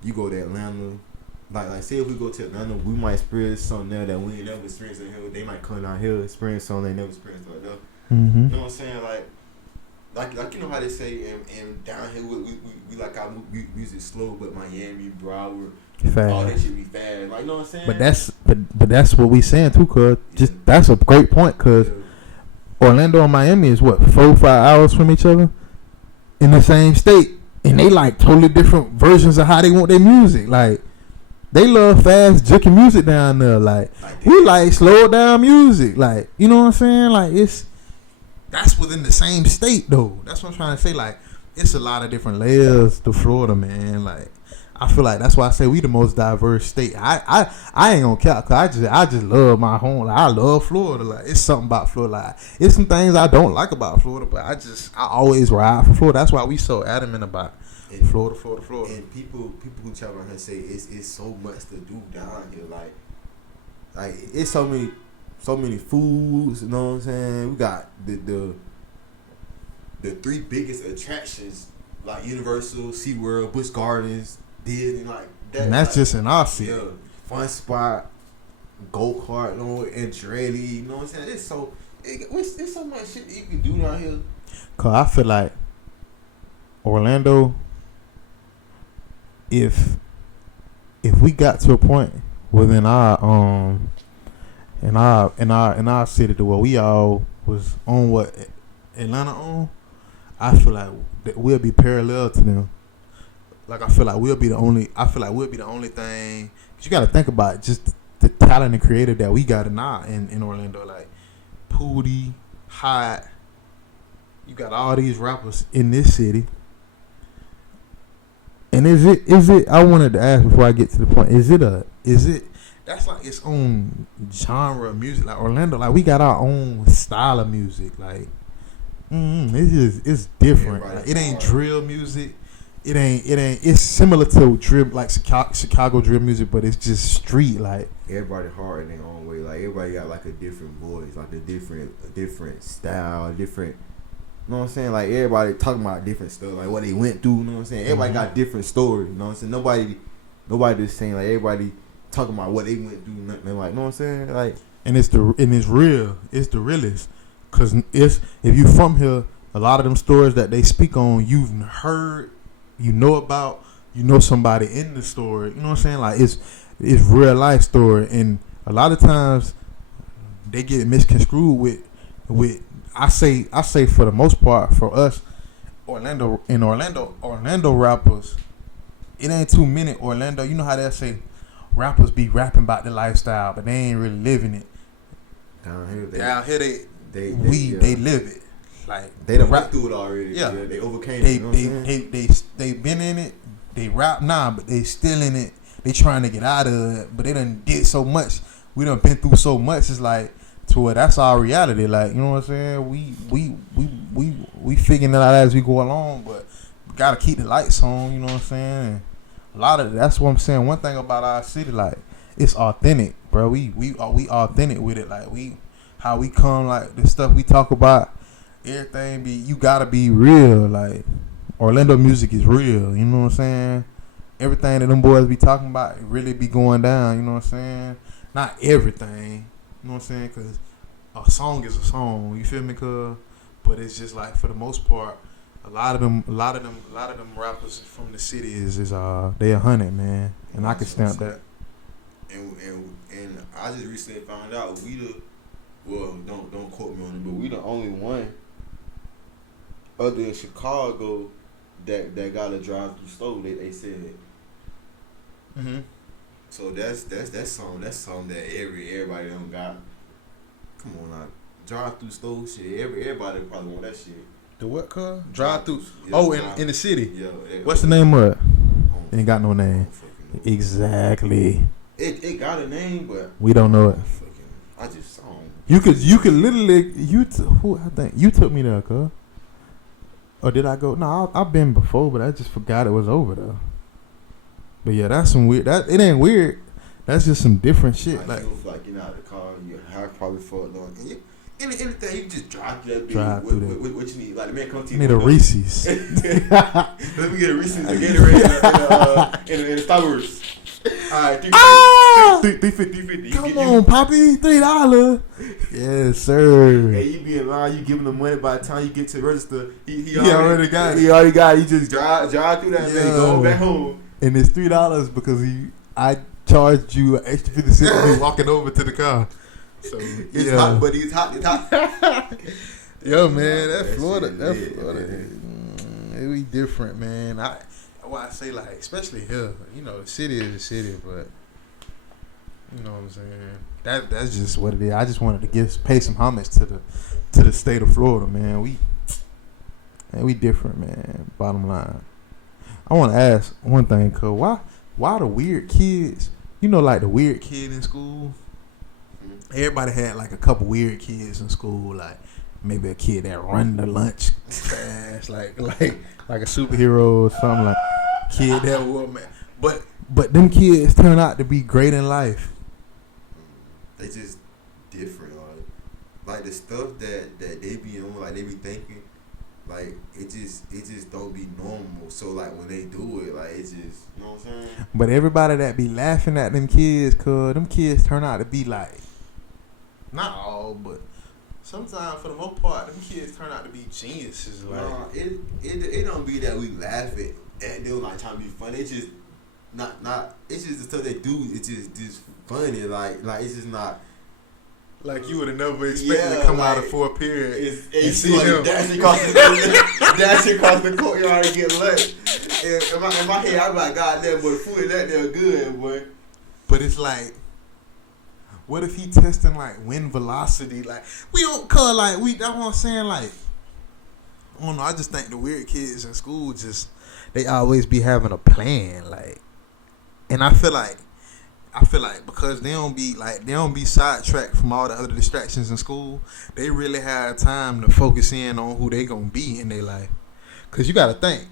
you go to Atlanta. Like say if we go to Atlanta, we might experience something there that we ain't never experienced in here. They might come down here experience something they never experienced like that. Mm-hmm. You know what I'm saying? Like you know how they say and down here we like our music slow, but Miami, Broward, Fast. all that shit be fast. Like you know what I'm saying? But that's what we saying too, cuz just that's a great point, cuz Orlando and Miami is what 4 or 5 hours from each other in the same state, and they like totally different versions of how they want their music. Like they love fast, jerky music down there. Like we like slow down music. Like you know what I'm saying? Like that's within the same state though. That's what I'm trying to say. Like it's a lot of different layers to Florida, man. Like I feel like that's why I say we the most diverse state. I ain't gonna care, cause I just love my home. Like I love Florida. Like it's something about Florida. Like it's some things I don't like about Florida, but I always ride for Florida. That's why we so adamant about Florida. And people who travel around here say it's so much to do down here. Like it's so many foods. You know what I'm saying? We got the 3 biggest attractions like Universal, SeaWorld, Busch Gardens, Disney, like that. And that's like, just in our city. Yeah, Fun Spot, go kart, you know, and Andretti. You know what I'm saying? It's so much shit that you can do down here. Cause I feel like Orlando, if we got to a point within our in our city to where we all was on what Atlanta on, I feel like that we'll be parallel to them. Like I feel like we'll be the only thing. But you got to think about just the talent and creative that we got in Orlando. Like Pootie, Hot. You got all these rappers in this city. And is it? I wanted to ask before I get to the point. Is it? That's like its own genre of music. Like Orlando, like we got our own style of music. Like, it's different. Like, it ain't drill music. It ain't. It's similar to drill, like Chicago drill music, but it's just street. Like everybody hard in their own way. Like everybody got like a different voice, like a different style, different. You know what I'm saying? Like everybody talking about different stuff, like what they went through. You know what I'm saying? Everybody got different stories. You know what I'm saying? Nobody just saying like everybody talking about what they went through. Nothing like, you know what I'm saying? Like, and it's real. It's the realest. Cause if you from here, a lot of them stories that they speak on, you've heard, you know about, you know somebody in the story. You know what I'm saying? Like it's real life story, and a lot of times they get misconstrued with. I say for the most part for us, Orlando rappers, it ain't too many Orlando. You know how they say rappers be rapping about the lifestyle, but they ain't really living it. Down here they live it. Like they done went through it already. Yeah, they overcame it. They been in it. They rap now, but they still in it. They trying to get out of it, but they done did so much. We done been through so much. It's like to it. That's our reality. Like, you know what I'm saying? We figuring it out as we go along, but we gotta keep the lights on. You know what I'm saying? And a lot of that's what I'm saying. One thing about our city, like it's authentic, bro. We authentic with it. Like how we come, like the stuff we talk about, everything you gotta be real. Like Orlando music is real. You know what I'm saying? Everything that them boys be talking about, it really be going down. You know what I'm saying? Not everything. You know what I'm saying? Because a song is a song. You feel me? Cause, but it's just like for the most part, a lot of them rappers from the city is they 100, man, and I can stamp that. and I just recently found out don't quote me on it, but we the only one other than Chicago that got a drive-through store. They said. Mm-hmm. So that's something that everybody don't got. Come on now, drive-through store shit. Everybody probably want that shit. The what car? Drive-through. Yeah, Oh, in the city. Yeah. What's the name of it? Ain't got no name. Exactly. It got a name, but we don't know it. I just saw him. You could literally I think you took me there, cuz. Or did I go? No, I've been before, but I just forgot it was over there. But yeah, that's some weird. It ain't weird. That's just some different shit. Like you know, out the car, you have probably fought long. Anything you just drive through that bitch. Drive through that. What you need? Like the man come to you. I need a Reese's. Let me get a Reese's and Gatorade in the Starburst. Alright, $3.50. Come on, Poppy, $3. Yes, sir. Hey, you be in line, you give him the money. By the time you get to the register, he already got it. He already got it. You just drive through that and go back home. And it's $3 because I charged you an extra 50 cents for me walking over to the car. So it's hot, buddy. It's hot. Yo, man, that Florida, it be different, man. Why I say like, especially here, you know, the city is the city, but you know what I'm saying. That's just what it is. I just wanted to pay some homage to the state of Florida, man. We different, man. Bottom line, I want to ask one thing, cause why the weird kids? You know, like the weird kid in school. Everybody had like a couple weird kids in school, like maybe a kid that run the lunch fast, like a superhero or something, like kid that would, man. But them kids turn out to be great in life. They just different, like the stuff that they be on, like they be thinking, like it just don't be normal. So like when they do it, like it just, you know what I'm saying. But everybody that be laughing at them kids, cause them kids turn out to be like, not all, but sometimes for the most part, them kids turn out to be geniuses. Like, nah, it don't be that we laugh at them like trying to be funny. It's just not. It's just the stuff they do. It's just funny. Like it's just not. Like you would have never expected to come out of fourth period and see him dashing across the courtyard and get lunch. And in my head, I'm like, God damn, boy, the food is that damn good, boy. But it's like, what if he testing like wind velocity? Like we don't call like that's what I'm saying. Like I don't know. I just think the weird kids in school they always be having a plan. Like, and I feel like because they don't be sidetracked from all the other distractions in school. They really have time to focus in on who they gonna be in their life. Cause you gotta think.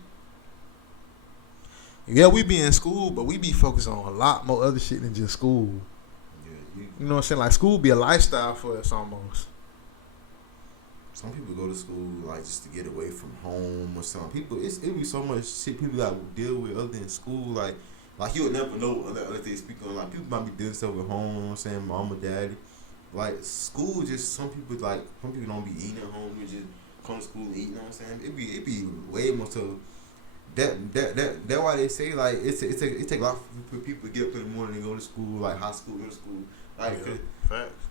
Yeah, we be in school, but we be focused on a lot more other shit than just school. You know what I'm saying? Like school be a lifestyle for us almost. Some people go to school like just to get away from home or something. It be so much shit people got to deal with other than school. Like you would never know unless they speak on. Like people might be doing stuff at home. You know what I'm saying, mom or daddy. Like school, just some people don't be eating at home. They just come to school and eat. You know what I'm saying? It be way more so. That why they say like it take a lot for people to get up in the morning and go to school, like high school, middle school. Like, facts.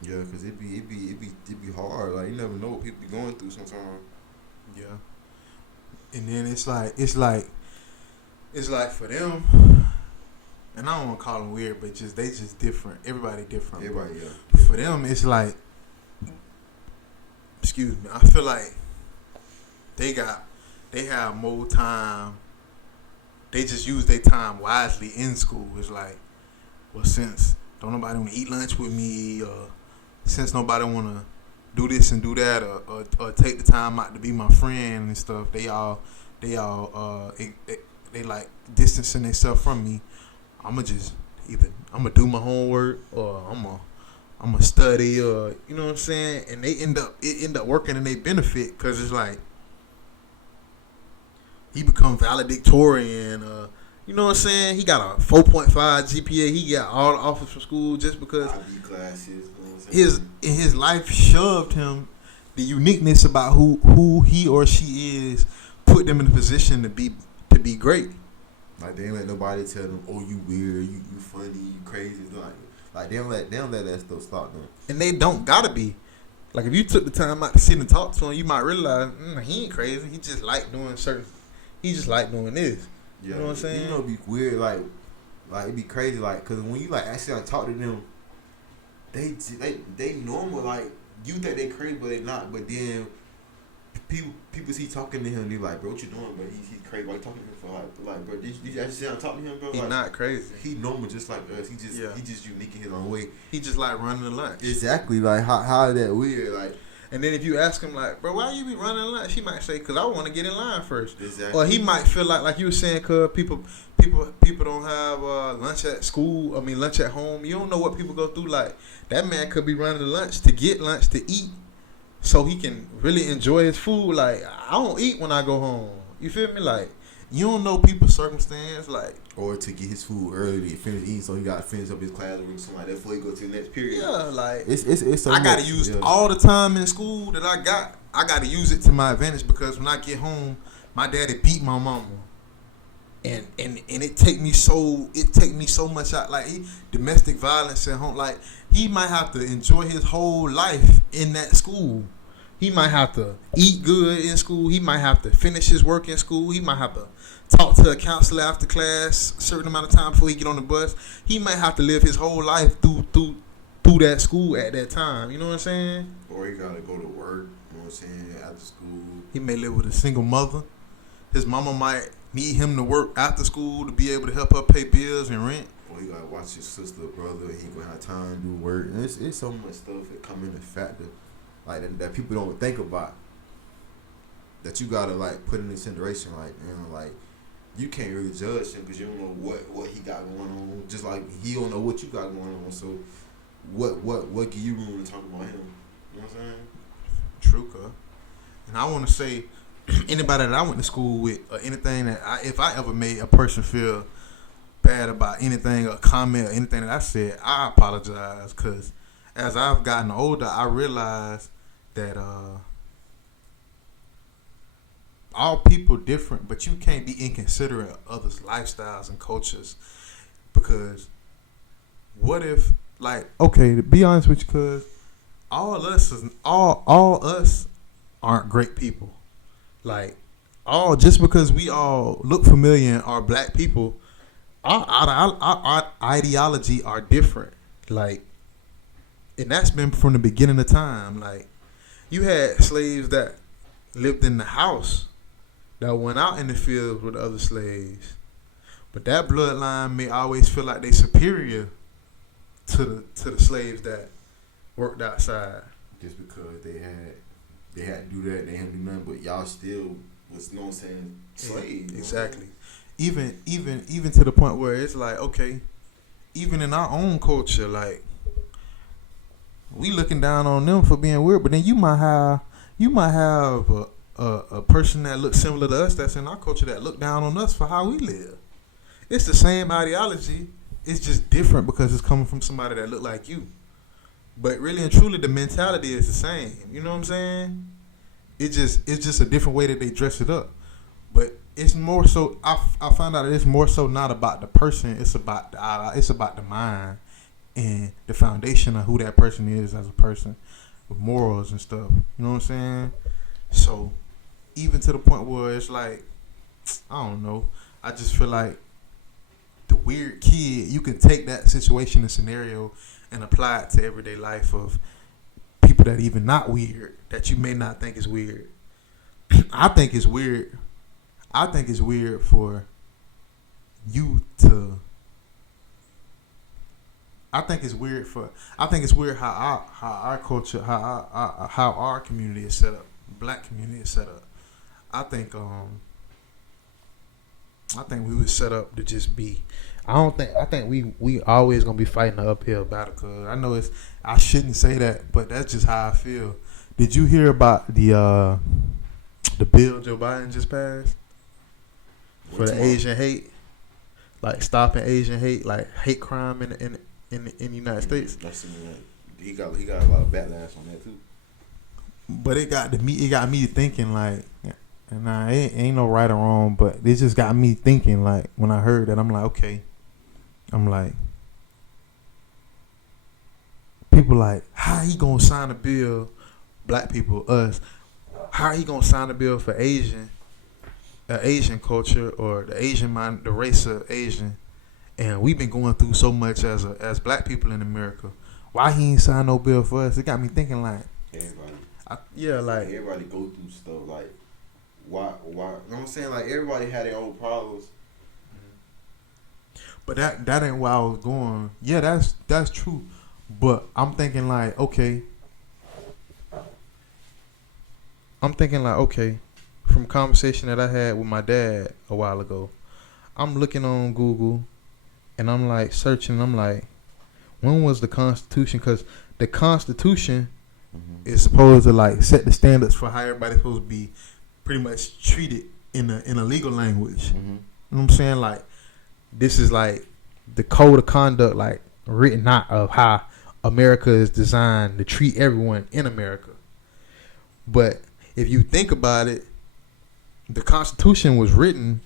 Yeah, cause it be hard. Like you never know what people be going through sometimes. Yeah. And then it's like for them, and I don't want to call them weird, but they just different. Everybody different. Everybody, yeah. For them, it's like, excuse me, I feel like they have more time. They just use their time wisely in school. It's like, well, since don't nobody want to eat lunch with me, or since nobody want to do this and do that, or take the time out to be my friend and stuff, they like distancing themselves from me. I'ma do my homework, or I'ma study, or you know what I'm saying, and it end up working in their benefit, cause it's like he become valedictorian. You know what I'm saying? He got a 4.5 GPA. He got all the offers from school just because IB classes. You know what I'm saying? his life shoved him the uniqueness about who he or she is, put them in a position to be great. Like they ain't let nobody tell them, oh, you weird, you funny, you crazy. Like they don't let that stuff stop them. And they don't gotta be. Like if you took the time out to sit and talk to him, you might realize he ain't crazy. He just like doing certain. He just like doing this. Yeah, you know what I'm saying? You know, it'd be weird. Like it'd be crazy. Like, cause when you like actually like talk to them, they normal. Like you think they crazy, but they not. But then people see talking to him, they like, bro, what you doing, bro? He's crazy. Why you talking to him for? Like, bro, did you actually sit down and talk to him, bro? He like, not crazy. He normal, just like us. He just unique in his own way. He just like running the lunch. Exactly. Like how is that weird? Like. And then if you ask him like, bro, why you be running lunch? He might say, cause I want to get in line first. Exactly. Or he might feel like you were saying, cause people don't have lunch at school. I mean, lunch at home. You don't know what people go through. Like that man could be running the lunch to get lunch to eat, so he can really enjoy his food. Like I don't eat when I go home. You feel me? Like you don't know people's circumstance. Like. Or to get his food early to finish eating, so he got to finish up his class or something like that before he go to the next period. Yeah, like it's so I got to use all the time in school that I got to use it to my advantage, because when I get home, my daddy beat my mama, and it take me so much out. Like domestic violence at home. Like he might have to enjoy his whole life in that school. He might have to eat good in school. He might have to finish his work in school. He might have to talk to a counselor after class a certain amount of time before he get on the bus. He might have to live his whole life through that school at that time. You know what I'm saying? Or he gotta go to work. You know what I'm saying? After school. He may live with a single mother. His mama might need him to work after school to be able to help her pay bills and rent. Or he gotta watch his sister or brother. He ain't gonna have time to do work. And it's so much stuff that come in a factor like that people don't think about. That you gotta like put in consideration. Like like. You can't really judge him because you don't know what he got going on. Just like he don't know what you got going on. So what give you room to talk about him? You know what I'm saying? True, cuz. And I want to say, anybody that I went to school with, or anything that if I ever made a person feel bad about anything, a comment or anything that I said, I apologize, because as I've gotten older, I realized that all people different, but you can't be inconsiderate of others' lifestyles and cultures, because what if, like, okay, to be honest with you, cuz all us aren't great people. Like, just because we all look familiar and are black people, our ideology are different. Like, and that's been from the beginning of time. Like, you had slaves that lived in the house that went out in the fields with other slaves, but that bloodline may always feel like they superior to the slaves that worked outside. Just because they had to do that, they had to do nothing, but y'all still was, you know what I'm saying, slaves. Exactly. Even to the point where it's like, okay, even in our own culture, like, we looking down on them for being weird, but then you might have a person that looks similar to us that's in our culture that look down on us for how we live. It's the same ideology. It's just different because it's coming from somebody that look like you. But really and truly, the mentality is the same. You know what I'm saying? It's just a different way that they dress it up. But it's more so. I found out that it's more so not about the person. It's about the mind and the foundation of who that person is as a person, with morals and stuff. You know what I'm saying? So even to the point where it's like, I don't know. I just feel like the weird kid, you can take that situation and scenario and apply it to everyday life of people that even not weird, that you may not think is weird. I think it's weird. I think it's weird for you to. I think it's weird how our culture, how our community is set up, black community is set up. I think we was set up to just be. I think we always gonna be fighting an uphill battle. Cause I know I shouldn't say that, but that's just how I feel. Did you hear about the bill Joe Biden just passed for the Asian hate, like stopping Asian hate, like hate crime in the United States? I seen that. He got a lot of backlash on that too. But it got me thinking, like, And ain't no right or wrong, but it just got me thinking. Like when I heard that, I'm like, okay. I'm like, people like, how he gonna sign a bill? Black people, us. How he gonna sign a bill for Asian culture or the Asian mind, the race of Asian? And we've been going through so much as black people in America. Why he ain't sign no bill for us? It got me thinking like, like everybody go through stuff. Like why? You know what I'm saying? Like everybody had their own problems. But that ain't where I was going. Yeah, that's true. But I'm thinking like, okay. From a conversation that I had with my dad a while ago, I'm looking on Google, and I'm like searching. I'm like, when was the Constitution? Because the Constitution is supposed to like set the standards for how everybody's supposed to be pretty much treated in a legal language. You know what I'm saying? Like, this is like the code of conduct, like written out of how America is designed to treat everyone in America. But if you think about it, the Constitution was written,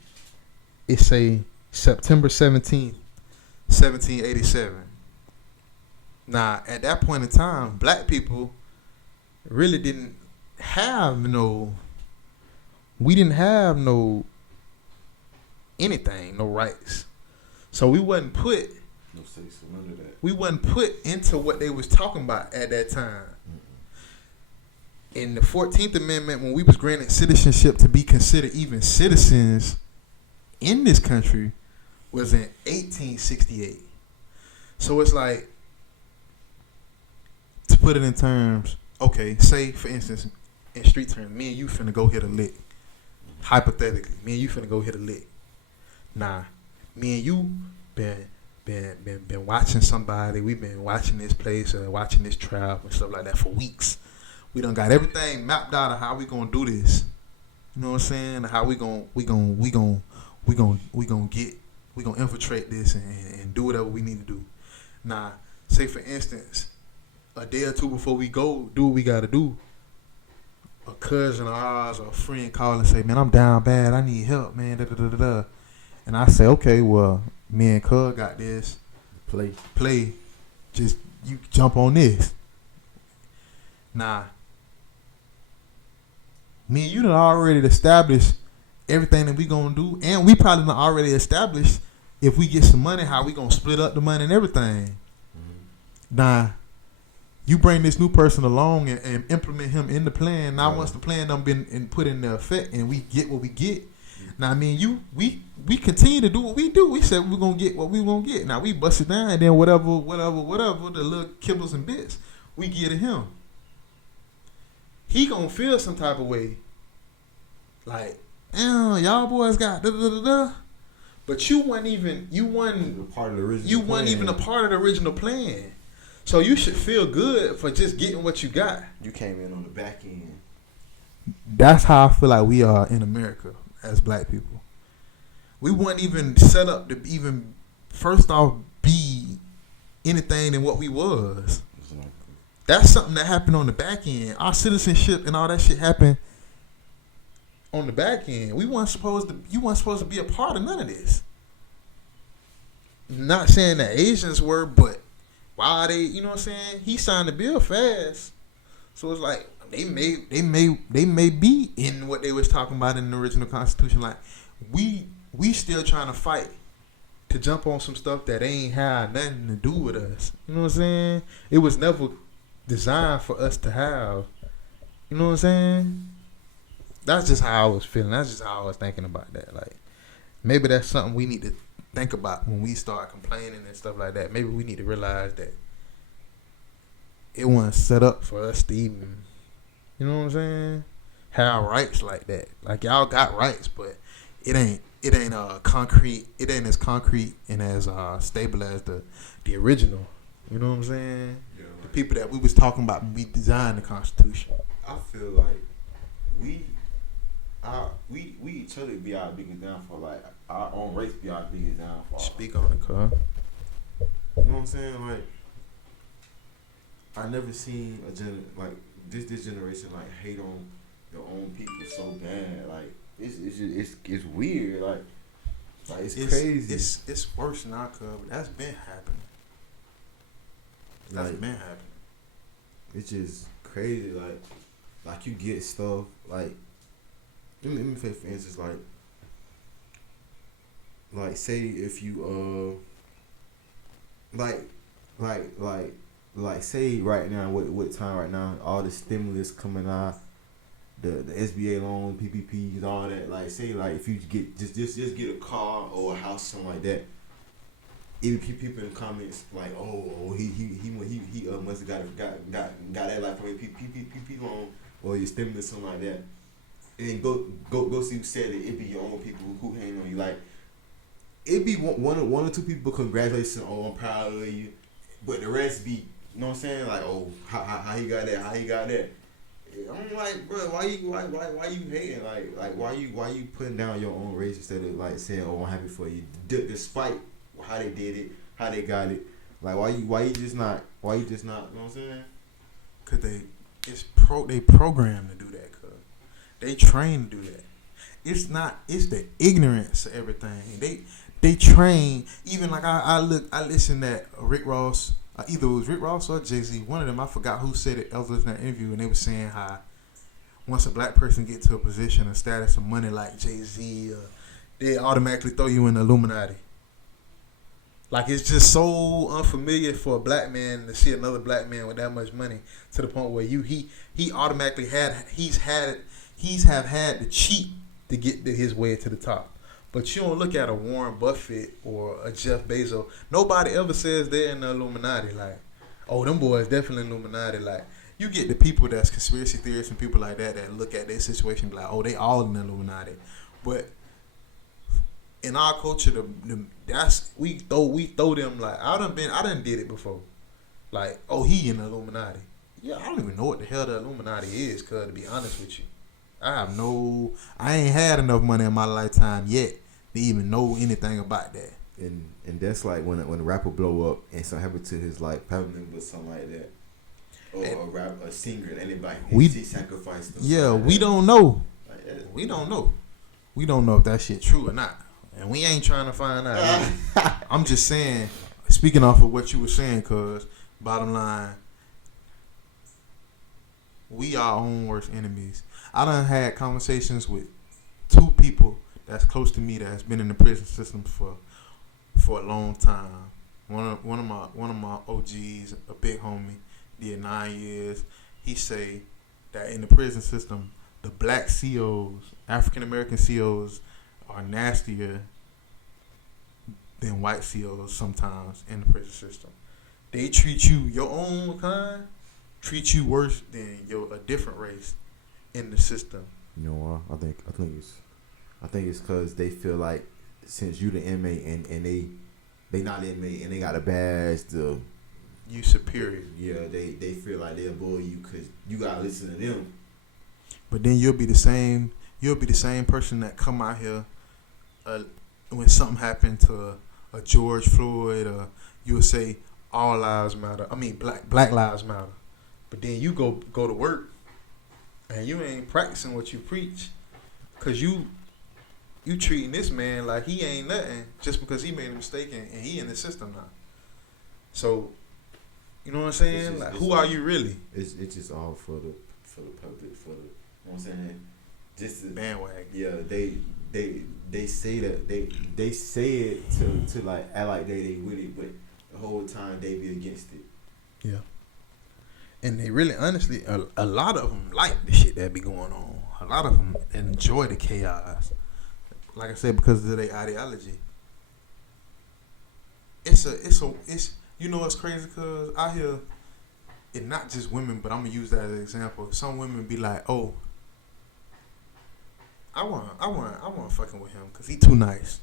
it say September 17th, 1787. Now, at that point in time, black people really didn't have we didn't have no anything, no rights. So we wasn't put into what they was talking about at that time. In the 14th Amendment, when we was granted citizenship to be considered even citizens in this country, was in 1868. So it's like, to put it in terms, okay, say for instance, in street terms, me and you finna go hit a lick. Hypothetically, me and you finna go hit a lick. Nah, me and you been watching somebody. We've been watching this place or watching this trap and stuff like that for weeks. We done got everything mapped out of how we gonna do this. You know what I'm saying? How we gonna infiltrate this and do whatever we need to do. Now, say for instance, a day or two before we go do what we gotta do, a cousin of ours or a friend call and say, man, I'm down bad. I need help, man. Da, da, da, da, da. And I say, okay, well, me and Cuz got this. Play. Just you jump on this. Nah. Me and you done already established everything that we gonna do. And we probably done already established if we get some money, how we gonna split up the money and everything. Now, you bring this new person along and implement him in the plan. Now, once the plan done been put into effect and we get what we get, now, I mean, we continue to do what we do. We said we're going to get what we going to get. Now, we bust it down and then whatever, the little kibbles and bits, we give to him. He going to feel some type of way. Like, y'all boys got da-da-da-da. But you wasn't even a part of the original plan. So you should feel good for just getting what you got. You came in on the back end. That's how I feel like we are in America as black people. We weren't even set up to even first off be anything than what we was. Exactly. That's something that happened on the back end. Our citizenship and all that shit happened on the back end. You weren't supposed to be a part of none of this. Not saying that Asians were, but why they, you know what I'm saying? He signed the bill fast. So it's like they may be in what they was talking about in the original Constitution. Like we still trying to fight to jump on some stuff that ain't had nothing to do with us. You know what I'm saying? It was never designed for us to have. You know what I'm saying? That's just how I was feeling. That's just how I was thinking about that. Like, maybe that's something we need to think about when we start complaining and stuff like that. Maybe we need to realize that it wasn't set up for us to even, you know what I'm saying, have rights like that. Like, y'all got rights, but it ain't concrete. It ain't as concrete and as stable as the original. You know what I'm saying? Yeah. The people that we was talking about when we designed the Constitution. I feel like we each other be our biggest downfall. Like, our own race be our biggest downfall. Speak on it, cuz. You know what I'm saying? Like, I never seen like this generation like hate on your own people so bad. Like it's weird. Like it's crazy. It's worse now, cuz, but that's been happening. That's been happening. It's just crazy. Like you get stuff like. Let me say for instance, like say if you like say right now what time right now all the stimulus coming out, the SBA loan, PPPs, all that. Like say like if you get just get a car or a house, something like that. Even people in the comments like, oh he must have got that like from a PPP loan or your stimulus, something like that. And then go see who said it. It be your own people who hang on you. Like it be one or two people congratulations. Oh, I'm proud of you. But the rest be, you know what I'm saying? Like, oh, how he got that? How he got that? I'm like, bro, why you hating? Like why you putting down your own race instead of like saying, oh, I'm happy for you, despite how they did it, how they got it. Like why you just not? You know what I'm saying? Cause they programmed to do that. Cause they trained to do that. It's the ignorance of everything. They train, even like I listened to Rick Ross, either it was Rick Ross or Jay-Z, one of them, I forgot who said it. I was listening to an interview and they were saying how once a black person get to a position of status of money like Jay-Z, they automatically throw you in the Illuminati. Like it's just so unfamiliar for a black man to see another black man with that much money to the point where he automatically he's had to cheat to get his way to the top. But you don't look at a Warren Buffett or a Jeff Bezos. Nobody ever says they're in the Illuminati. Like, oh, them boys definitely Illuminati. Like, you get the people that's conspiracy theorists and people like that look at their situation and be like, oh, they all in the Illuminati. But in our culture, we throw them like I done did it before. Like, oh, he in the Illuminati. Yeah, I don't even know what the hell the Illuminati is, cuz, to be honest with you. I ain't had enough money in my lifetime yet to even know anything about that. And that's like when a rapper blow up and something happen to his like family member or something like that. Or a singer, anybody he sacrificed them. Yeah, we don't know. We don't know. We don't know if that shit true or not. And we ain't trying to find out. I'm just saying, speaking off of what you were saying, cuz, bottom line, we are our own worst enemies. I done had conversations with two people that's close to me that's been in the prison system for a long time. One of my OGs, a big homie, did 9 years. He say that in the prison system, the black COs, African American COs, are nastier than white COs sometimes in the prison system. They treat you, your own kind, treat you worse than a different race in the system. You know what? I think it's because they feel like since you the inmate and they not inmate and they got a badge, you superior. Yeah, they feel like they'll bully you because you gotta listen to them. But then you'll be the same person that come out here when something happened to a George Floyd, or you'll say all lives matter. I mean black lives matter. But then you go to work and you ain't practicing what you preach, cause you treating this man like he ain't nothing just because he made a mistake and he in the system now. So, you know what I'm saying? Like, who are you really? It's just all for the public, you know what I'm saying? Just the bandwagon. Yeah, they say that they say it to like act like they with it, but the whole time they be against it. Yeah. And they really, honestly, a lot of them like the shit that be going on. A lot of them enjoy the chaos. Like I said, because of their ideology. It's you know what's crazy? Cause I hear, and not just women, but I'm gonna use that as an example. Some women be like, "Oh, I want fucking with him because he too nice."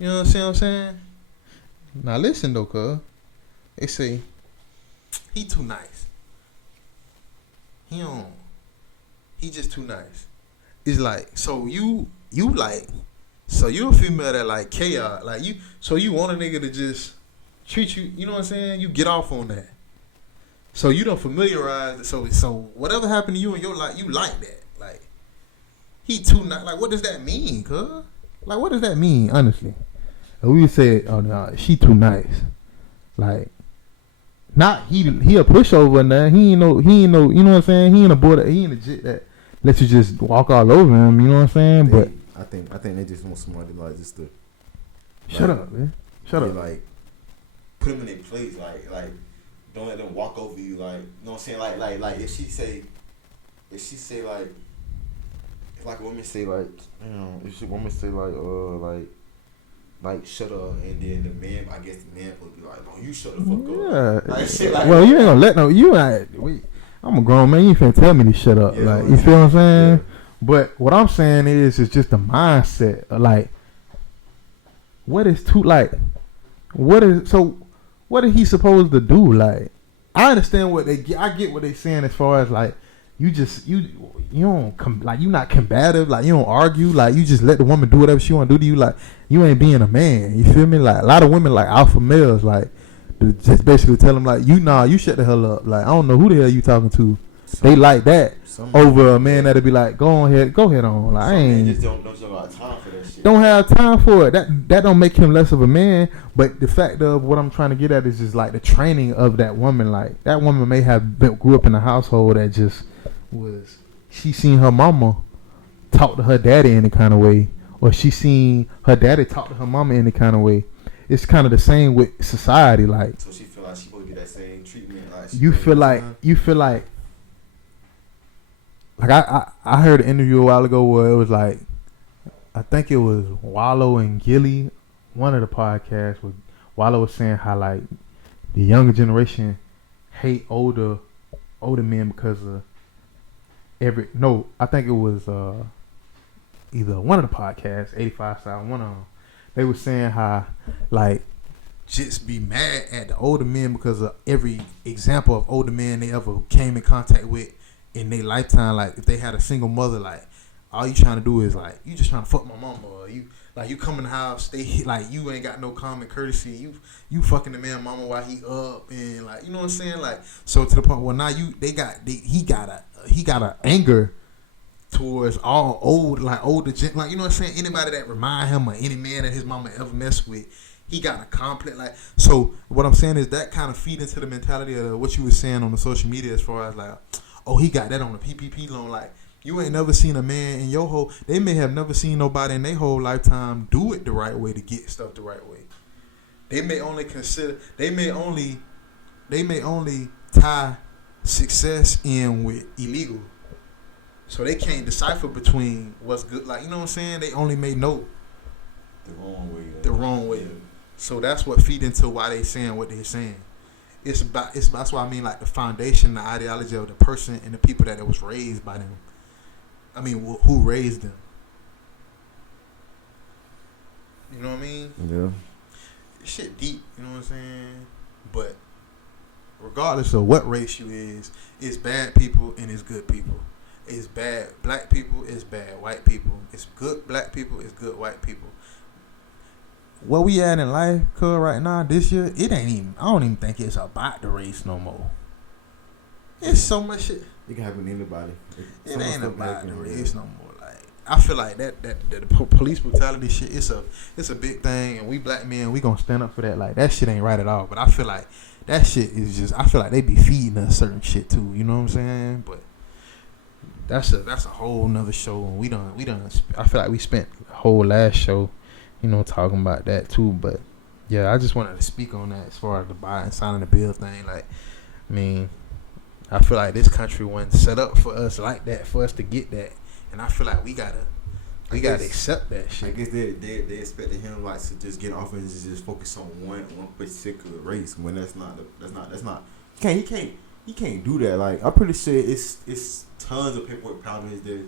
You know what I'm saying? Now listen though, cuz they say he too nice. He just too nice. It's like, so you so you're a female that like chaos, like so you want a nigga to just treat you, you know what I'm saying? You get off on that. So you don't familiarize. So whatever happened to you in your life, you like that. Like he too nice. Like what does that mean, cuz? Like what does that mean, honestly? And we said, oh no, she too nice. Like not he a pushover now. He ain't no you know what I'm saying? He ain't a boy that he ain't a jit that lets you just walk all over him, you know what I'm saying? But I think they just want somebody like just to shut up, man. Shut up. Like put them in their place, like don't let them walk over you, like you know what I'm saying? Like if she say like if like a woman say like you know if she woman say like shut up, and then the man, I guess the man would be like, no, you shut the fuck up. Yeah. Like, shit like well, you ain't gonna let no. I'm a grown man. You ain't finna tell me to shut up. Yeah, like you feel what I'm saying? Yeah. But what I'm saying is just the mindset. Of like, what is what is he supposed to do? Like, I understand what I get what they saying as far as like, you don't like you not combative, like you don't argue, like you just let the woman do whatever she want to do to you, like you ain't being a man. You feel me? Like a lot of women like alpha males, like just basically tell them like you shut the hell up. Like I don't know who the hell you talking to. They like that over a man that'll be like go ahead on. Like I ain't just don't have time for that shit. Don't have time for it. That don't make him less of a man. But the fact of what I'm trying to get at is just like the training of that woman. Like that woman may have grew up in a household that just was. She seen her mama talk to her daddy in a kind of way, or she seen her daddy talk to her mama in a kind of way. It's kind of the same with society. Like so she feel like she supposed to get that same treatment. Like you feel like I heard an interview a while ago where it was like, I think it was Wallow and Gilly, one of the podcasts where Wallow was saying how like the younger generation hate older men because of I think it was either one of the podcasts, 85 Style, one of them. They were saying how like just be mad at the older men because of every example of older men they ever came in contact with in their lifetime. Like if they had a single mother, like all you trying to do is like you just trying to fuck my mama, or you come in the house, they like you ain't got no common courtesy. You fucking the man mama while he up, and like you know what I'm saying. Like so to the point where now he got a anger towards all older like you know what I'm saying. Anybody that remind him of any man that his mama ever messed with, he got a complex. Like so, what I'm saying is that kind of feed into the mentality of what you were saying on the social media as far as like, oh, he got that on the PPP loan. Like you ain't never seen a man in your whole. They may have never seen nobody in their whole lifetime do it the right way to get stuff the right way. They may only tie success in with illegal. So they can't decipher between what's good. Like you know what I'm saying. They only may know the wrong way. So that's what feed into why they saying what they're saying. That's why I mean like the foundation, the ideology of the person and the people that it was raised by them. I mean, who raised them? You know what I mean? Yeah. Shit deep. You know what I'm saying? But regardless of what race you is, it's bad people and it's good people. It's bad black people, it's bad white people. It's good black people, it's good white people. What we at in life, cuz right now, this year, I don't even think it's about the race no more. It's so much shit. It can happen to anybody. It ain't about the race no more. Like I feel like that the police brutality shit, it's a big thing, and we black men, we gonna stand up for that. Like that shit ain't right at all. But I feel like that shit is just, I feel like they be feeding us certain shit too. You know what I'm saying? But that's a whole nother show. And we done. I feel like we spent the whole last show, you know, talking about that too. But yeah, I just wanted to speak on that as far as the buy and signing the bill thing. Like, I mean, I feel like this country wasn't set up for us like that, for us to get that, and I feel like we gotta accept that shit. I guess they expected him like to just get off and just focus on one particular race when that's not. He can't do that. Like I'm pretty sure it's tons of paperwork problems there,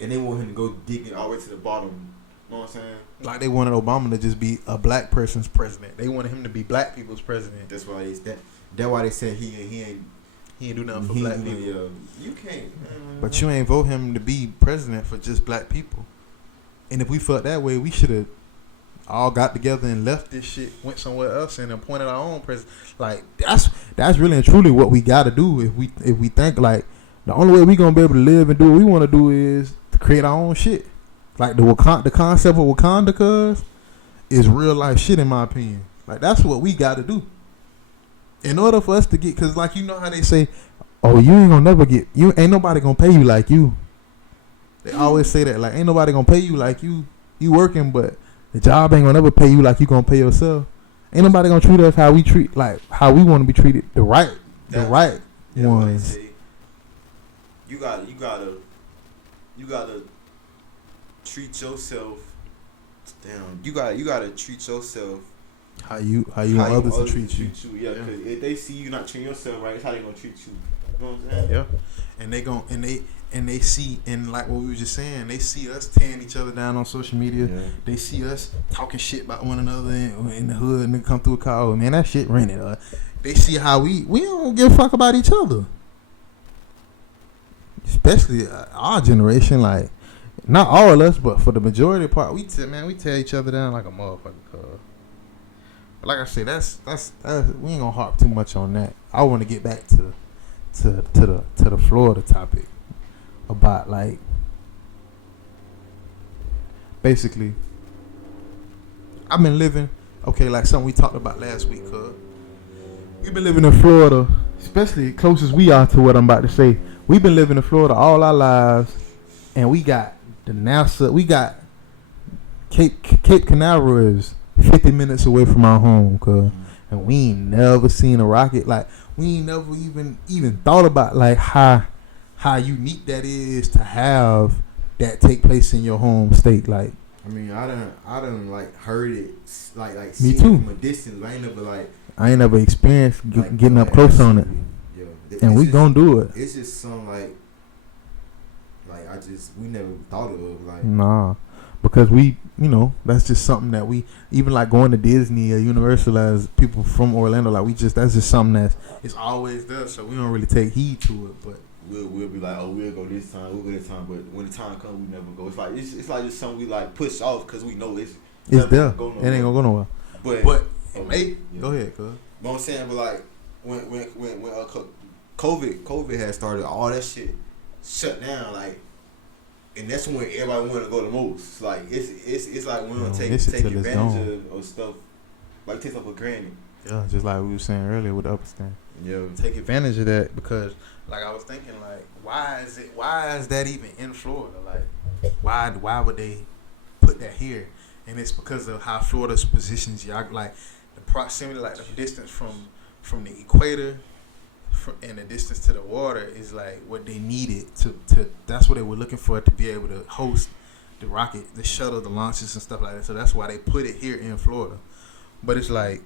and they want him to go dig it all the way to the bottom. You know what I'm saying? Like they wanted Obama to just be a black person's president. They wanted him to be black people's president. That's why that's why they said he ain't do nothing for black people. You can't. But you ain't vote him to be president for just black people. And if we felt that way, we should have all got together and left this shit, went somewhere else, and appointed our own president. Like that's really and truly what we gotta do if we think like the only way we gonna be able to live and do what we want to do is to create our own shit. Like the concept of Wakanda, cuz, is real life shit in my opinion. Like that's what we gotta do. In order for us to get, cause like you know how they say, oh, you ain't gonna never get, you ain't nobody gonna pay you like you. They always say that, like ain't nobody gonna pay you like you. You working, but the job ain't gonna never pay you like you gonna pay yourself. Ain't nobody gonna treat us how we treat, like how we want to be treated, the right ones. You gotta treat yourself. Damn, you gotta treat yourself how you want others to treat you. Yeah, because if they see you not treating yourself right, that's how they gonna treat you. You know what I'm saying? Yeah, and they see, and like what we were just saying, they see us tearing each other down on social media. Yeah. They see us talking shit about one another in the hood, and they come through a car. Oh, man, that shit rented. They see how we don't give a fuck about each other, especially our generation. Like, not all of us, but for the majority part, we tear each other down like a motherfucker. But like I said, that's we ain't gonna harp too much on that. I want to get back to the Florida topic about like basically I've been living like something we talked about last week, cuz we've been living in Florida, especially closest we are to what I'm about to say. We've been living in Florida all our lives, and we got the NASA, we got Cape Canaveral is 50 minutes away from our home, cuz, and we ain't never seen a rocket. Like, we ain't never even thought about like how unique that is to have that take place in your home state. Like, I mean, I done like heard it like me seen too it from a distance. I ain't never experienced getting up close on it. Yeah, and we gonna do it. It's just some like we never thought of like. Nah, because we, that's just something that we, even like going to Disney or Universal as people from Orlando, like that's just something it's always there, so we don't really take heed to it. But we'll be like, oh, we'll go this time, but when the time comes, we never go. It's like just something we like push off because we know it's there. It ain't gonna go nowhere. But hey, go ahead, cuz. But I'm saying, but like when COVID had started, all that shit shut down, like. And that's when everybody want to go the most. Like it's like we don't take advantage of stuff, like take stuff for granted. Yeah, just like we were saying earlier with the upper stand. Yeah, take advantage of that because, like, I was thinking, like, why is that even in Florida? Like, why would they put that here? And it's because of how Florida's positions, like the proximity, like the distance from the equator. And the distance to the water is like what they needed to that's what they were looking for, to be able to host the rocket, the shuttle, the launches and stuff like that. So that's why they put it here in Florida. But it's like,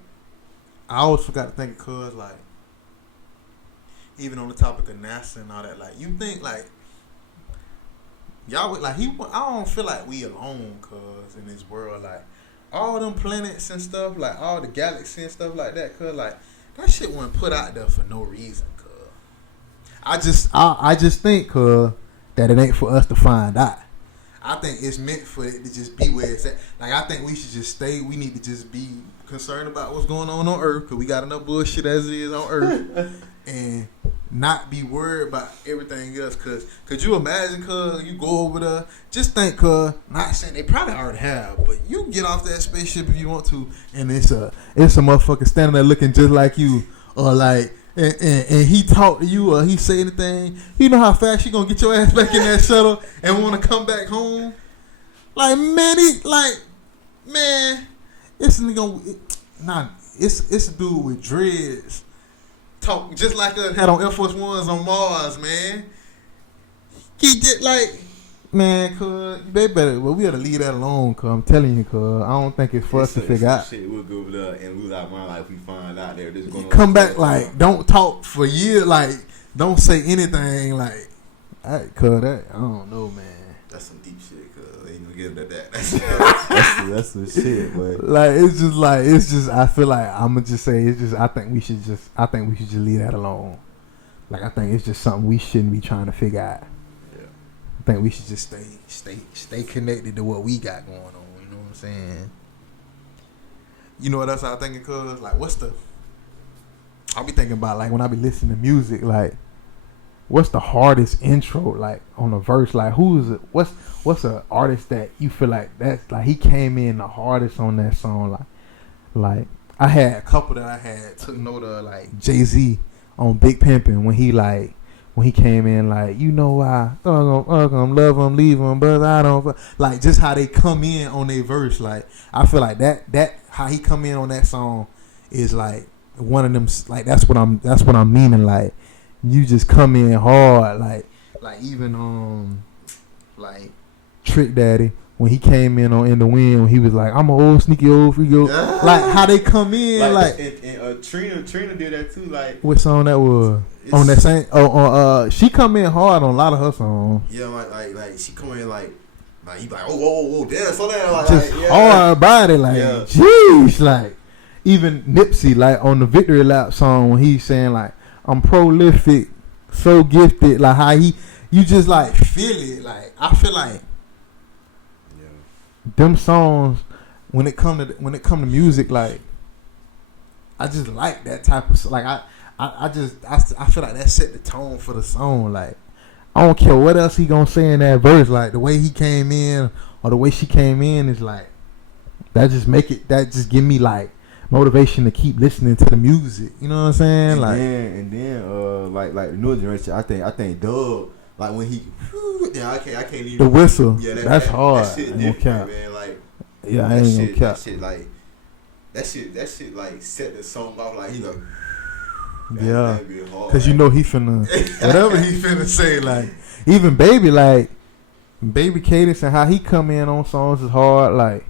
I always forgot to think, cuz like, even on the topic of NASA and all that, like, you think like y'all would like I don't feel like we alone, cuz, in this world, like all them planets and stuff, like all the galaxies and stuff like that, cuz like that shit wasn't put out there for no reason, cuz. I just think, cuz, that it ain't for us to find out. I think it's meant for it to just be where it's at. Like, I think we should just stay. We need to just be concerned about what's going on Earth, because we got enough bullshit as it is on Earth. And not be worried about everything else. Because could you imagine, cuz, you go over there, just think, cuz, not saying they probably already have, but you can get off that spaceship if you want to, and it's a motherfucker standing there looking just like you, or like, and he talk to you, or he say anything, you know how fast you gonna get your ass back in that shuttle and want to come back home? Like, man, it's a dude with dreads. Talk just like us had on Air Force Ones on Mars, man. He did like, man, cuz they better. Well, we gotta leave that alone, cuz I'm telling you, cuz I don't think it's for us to figure out. Shit, we'll go over there and lose our mind like we find out there. Just going come back like, don't talk for years, like don't say anything, like, cuz that I don't know, man. That's some deep shit, cuz ain't gonna get into that. That's some shit, but like it's just I feel like I'ma just say it's just I think we should just leave that alone. Like, I think it's just something we shouldn't be trying to figure out. Yeah. I think we should just stay connected to what we got going on. You know what I'm saying? You know what else I was thinking, cuz? Like, what's the I'll be thinking about like when I be listening to music, like what's the hardest intro like on a verse? Like who's it? What's an artist that you feel like that's like he came in the hardest on that song? Like I had a couple that I had took note of, like Jay-Z on Big Pimpin' when he came in, like, you know why, love him, leave him, but I don't, like, just how they come in on their verse, like, I feel like that how he come in on that song is like one of them, like, that's what I'm meaning, like, you just come in hard, like even like Trick Daddy when he came in on In the Wind, when he was like, I'm an old sneaky old freak, like how they come in, like and Trina did that too, like what song that was on that same she come in hard on a lot of her songs. Yeah, like she come in like you like oh damn, slow down, like just like, hard body, like jeez, like even Nipsey, like on the Victory Lap song when he's saying like I'm prolific, so gifted, like how you just like feel it, like I feel like them songs when it come to music, like I just like that type of like I feel like that set the tone for the song. Like I don't care what else he gonna say in that verse, like the way he came in or the way she came in is like that just give me like motivation to keep listening to the music. You know what I'm saying? And then like the newer generation, I think Doug, like when he I can't even the whistle. Yeah, that's hard. That shit different, man. Like I ain't gonna cap. That shit like set the song off, like he like cause you know he finna whatever he finna say, like even Baby Cadence and how he come in on songs is hard. Like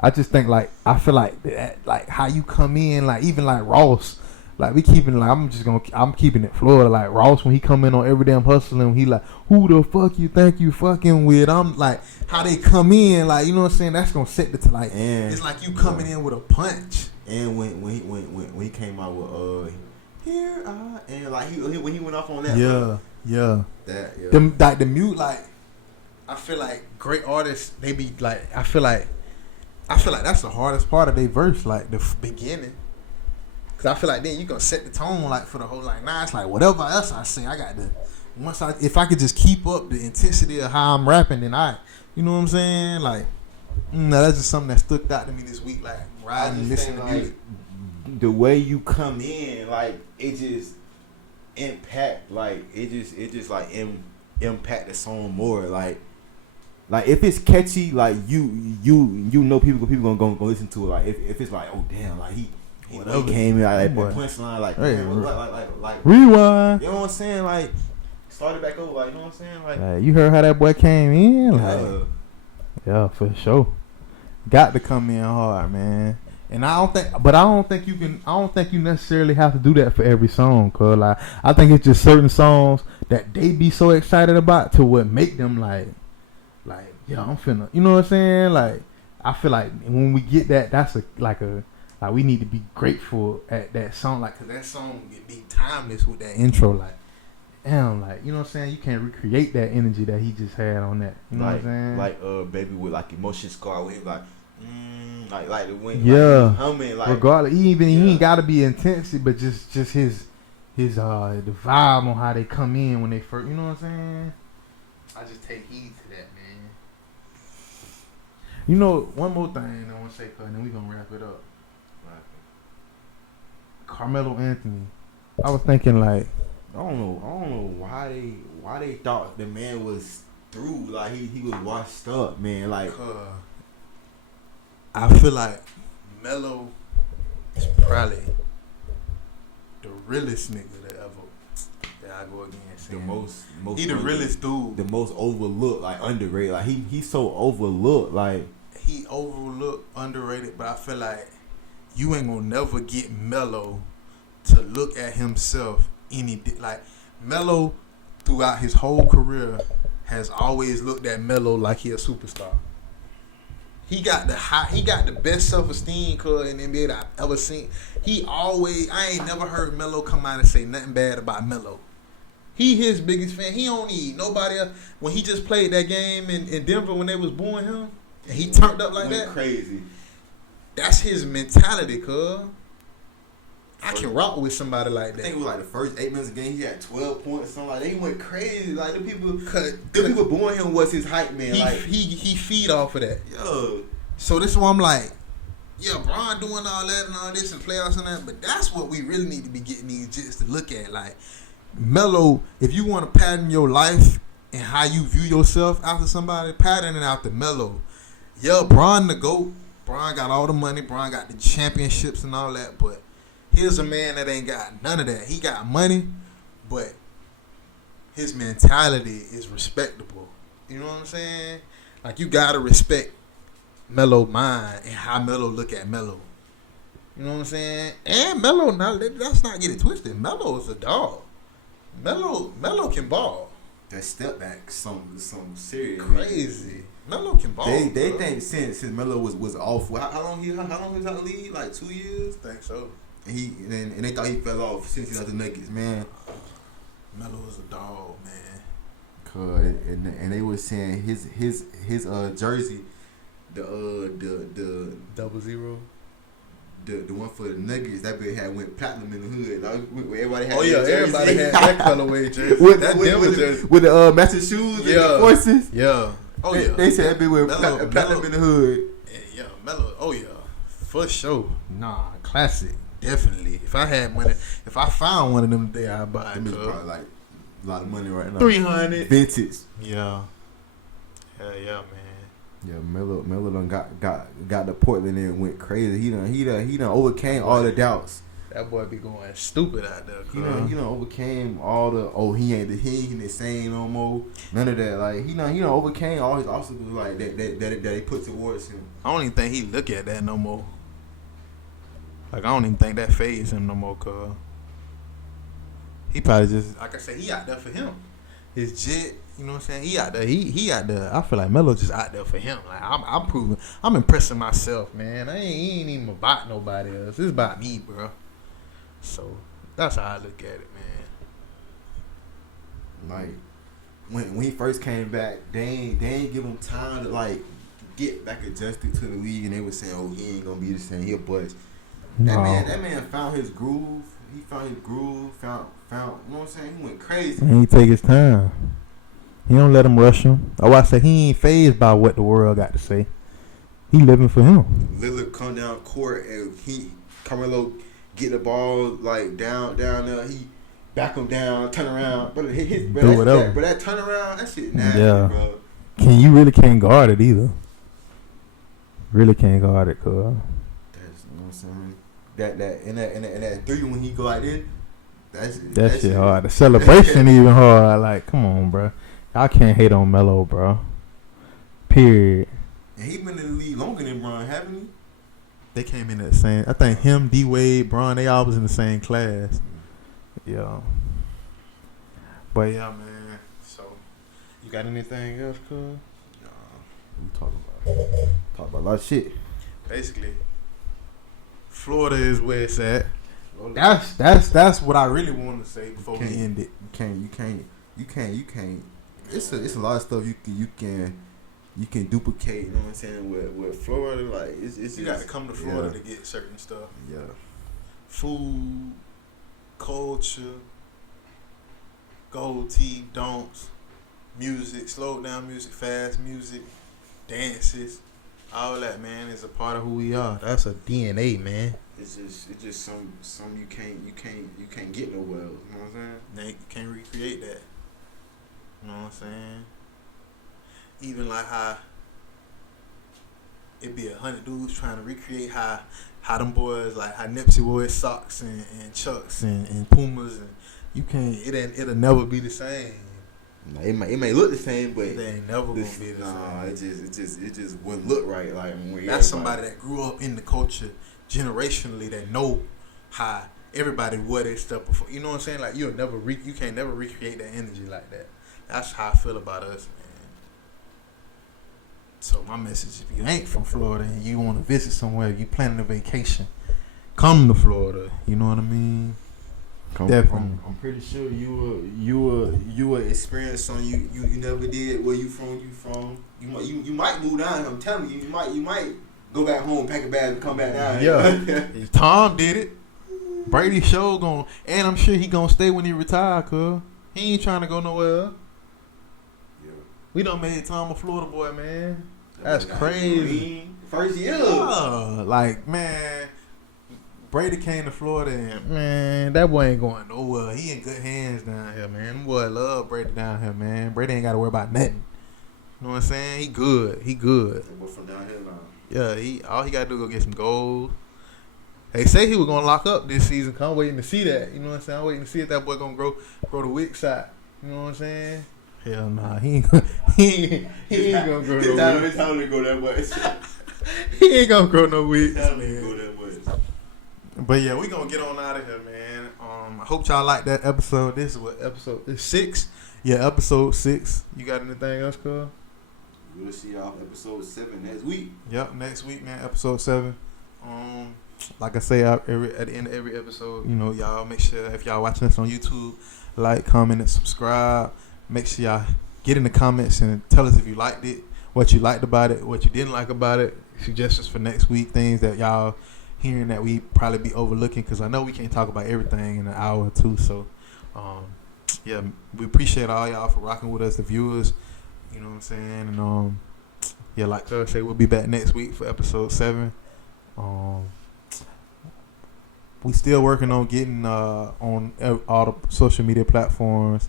I just think like I feel like that, like how you come in, like even like Ross, like we keeping like I'm keeping it Florida, like Ross when he come in on Every Damn Hustling, he like who the fuck you think you fucking with? I'm like how they come in, like you know what I'm saying, that's gonna set the like it's like you coming in with a punch. And when he came out with Here I Am, like when he went off on that, them like the mute, like I feel like great artists, they be like I feel like that's the hardest part of their verse, like the beginning. Cause I feel like then you gonna set the tone like for the whole, like nah, it's like whatever else I say, I got to if I could just keep up the intensity of how I'm rapping, then you know what I'm saying, like that's just something that stuck out to me this week, like riding and listening to music. The way you come in, like it just impact, like it just like impact the song more, like if it's catchy, like you know people gonna listen to it, like if it's like oh damn, like he came in like that punchline, like like rewind, you know what I'm saying, like start it back over, like you know what I'm saying, like you heard how that boy came in, like yeah, for sure, got to come in hard, man. And I don't think you necessarily have to do that for every song, cause like I think it's just certain songs that they be so excited about to what make them like yeah, I'm finna, you know what I'm saying? Like I feel like when we get that, that's like we need to be grateful at that song, like cause that song be timeless with that intro, like damn, like you know what I'm saying? You can't recreate that energy that he just had on that. You know what I'm saying? Like Baby with like Emotion Scar, where he like like the wind, yeah, like humming, like regardless, he ain't gotta be intense, but just his the vibe on how they come in when they first, you know what I'm saying? I just take heed to that, man. You know, one more thing I want to say, cause then we gonna wrap it up. Carmelo Anthony, I was thinking like I don't know why they thought the man was through, like he was washed up, man, like. I feel like Melo is probably the realest nigga that I go against. The most he the realest dude. The most overlooked, like underrated. Like he's so overlooked. Like he overlooked, underrated. But I feel like you ain't gonna never get Melo to look at himself like Melo throughout his whole career has always looked at Melo like he a superstar. He got the best self-esteem in the NBA that I've ever seen. I ain't never heard Melo come out and say nothing bad about Melo. He his biggest fan. He don't need nobody else. When he just played that game in Denver when they was booing him, and he turned up like that. Crazy. That's his mentality, cuz. I can rock with somebody like I that. think it was like the first 8 minutes of the game. He had 12 points or something like that. He went crazy. Like the people booing him was his hype man. He feed off of that. Yo. So this is why I'm like, yeah, Bron doing all that and all this and playoffs and that, but that's what we really need to be getting these jits to look at. Like, Melo, if you want to pattern your life and how you view yourself after somebody, pattern it after Melo. Yeah, Bron the GOAT. Bron got all the money. Bron got the championships and all that, but here's a man that ain't got none of that. He got money, but his mentality is respectable. You know what I'm saying? Like, you got to respect Melo mind and how Melo look at Melo. You know what I'm saying? And Melo, now let's not get it twisted. Melo is a dog. Melo can ball. That step back, some serious Crazy. Melo can ball. They think since Melo was off. How long he was out of the league? Like 2 years. I think so. And they thought he fell off since he left the Nuggets, man. Melo is a dog, man. And they were saying his jersey, the 00. The one for the Nuggets, that bit had went platinum in the hood. Like, everybody had Everybody had that colorway jersey. With the matching shoes and the forces. Yeah. They said that bit went platinum in the hood. Yeah, Melo. Oh yeah, for sure. Nah, classic. Definitely. If I had money, if I found one of them today, I'd buy it. It's probably like a lot of money right now. 300 vintage. Yeah. Hell yeah, man. Yeah, Melo done got to Portland and went crazy. He done overcame all the doubts. That boy be going stupid out there. He done overcame all the he ain't the same no more. None of that. Like he done overcame all his obstacles like that they put towards him. I don't even think he look at that no more. Like, I don't even think that fazes him no more, cuz. He probably just, like I said, he out there for him. His jet, you know what I'm saying? He out there. He out there. I feel like Melo just out there for him. Like, I'm proving, I'm impressing myself, man. He ain't even about nobody else. It's about me, bro. So, that's how I look at it, man. Like, when he first came back, they ain't give him time to, like, get back adjusted to the league, and they were saying, oh, he ain't going to be the same. He a bust. That man found his groove. He found his groove. Found. You know what I'm saying? He went crazy. And he take his time. He don't let him rush him. Oh, I say he ain't fazed by what the world got to say. He living for him. Lillard come down court and Carmelo get the ball like down there. He back him down, turn around, but that turnaround, that shit nasty, bro. You really can't guard it either. Really can't guard it, cuz. That's, you know what I'm saying? That in that three when he go like this, that shit hard. The celebration even hard. Like, come on, bro. I can't hate on Melo, bro. Period. And he been in the league longer than Bron, haven't he? They came in at the same. I think him, D Wade, Bron, they all was in the same class. Yeah. But yeah, man. So, you got anything else, cuz? Nah. We talk about a lot of shit. Basically, Florida is where it's at. That's what I really want to say before we end it. You can't. It's a lot of stuff you can duplicate. You know what I'm saying? With Florida, like it's you got to come to Florida to get certain stuff. Yeah. Food, culture, gold teeth, don'ts, music, slow down music, fast music, dances. All that, man, is a part of who we are. That's a DNA, man. It's just some you can't get nowhere else. You know what I'm saying? You can't recreate that. You know what I'm saying? Even like how it be 100 dudes trying to recreate how them boys, like how Nipsey wore his socks and Chucks and Pumas, and you can't. It'll never be the same. Nah, it may look the same, but it ain't never gonna be the same. It just wouldn't look right. Like that's somebody that grew up in the culture generationally that know how everybody wore their stuff before. You know what I'm saying? Like you can't never recreate that energy like that. That's how I feel about us, man. So my message: if you ain't from Florida and you want to visit somewhere, you planning a vacation, come to Florida. You know what I mean? Definitely. I'm pretty sure you will experience something you never did. Where you from? You might move down. I'm telling you, you might go back home, pack a bag, and come back down. Yeah. Tom did it. Brady show gon' and I'm sure he gonna stay when he retire, cuz. He ain't trying to go nowhere. Yeah. We done made Tom a Florida boy, man. That's crazy. First year. Like, man, Brady came to Florida and, man, that boy ain't going nowhere. He in good hands down here, man. Them boy love Brady down here, man. Brady ain't got to worry about nothing. You know what I'm saying? He good. He good. That boy from down here now. Yeah, all he got to do is go get some gold. They say he was going to lock up this season. I'm waiting to see that. You know what I'm saying? I'm waiting to see if that boy going to grow the wick side. You know what I'm saying? Hell nah. He ain't going to grow no wick. It's time to go that much. He ain't going to grow no wick. It's time to go that much. But yeah, we gonna get on out of here, man. I hope y'all like that episode. This is what episode? It's 6. Yeah, episode 6. You got anything else, cuz? We'll see y'all episode 7 next week. Yep, next week, man. Episode 7. Like I say, at the end of every episode, you know, y'all make sure if y'all watching us on YouTube, like, comment, and subscribe. Make sure y'all get in the comments and tell us if you liked it, what you liked about it, what you didn't like about it. Suggestions for next week, things that y'all hearing that we probably be overlooking, because I know we can't talk about everything in an hour or two. So, yeah, we appreciate all y'all for rocking with us, the viewers. You know what I'm saying? And yeah, like I say, we'll be back next week for episode 7. We still working on getting on all the social media platforms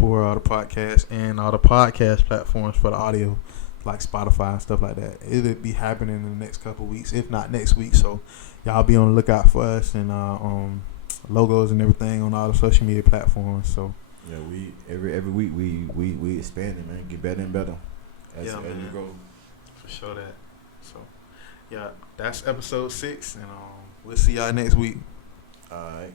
for the podcast and all the podcast platforms for the audio, like Spotify and stuff like that. It'll be happening in the next couple of weeks, if not next week. So y'all be on the lookout for us and logos and everything on all the social media platforms. So yeah, we every week we expanding, man, get better and better as we go. For sure that. So yeah, that's episode 6, and we'll see y'all next week. All right.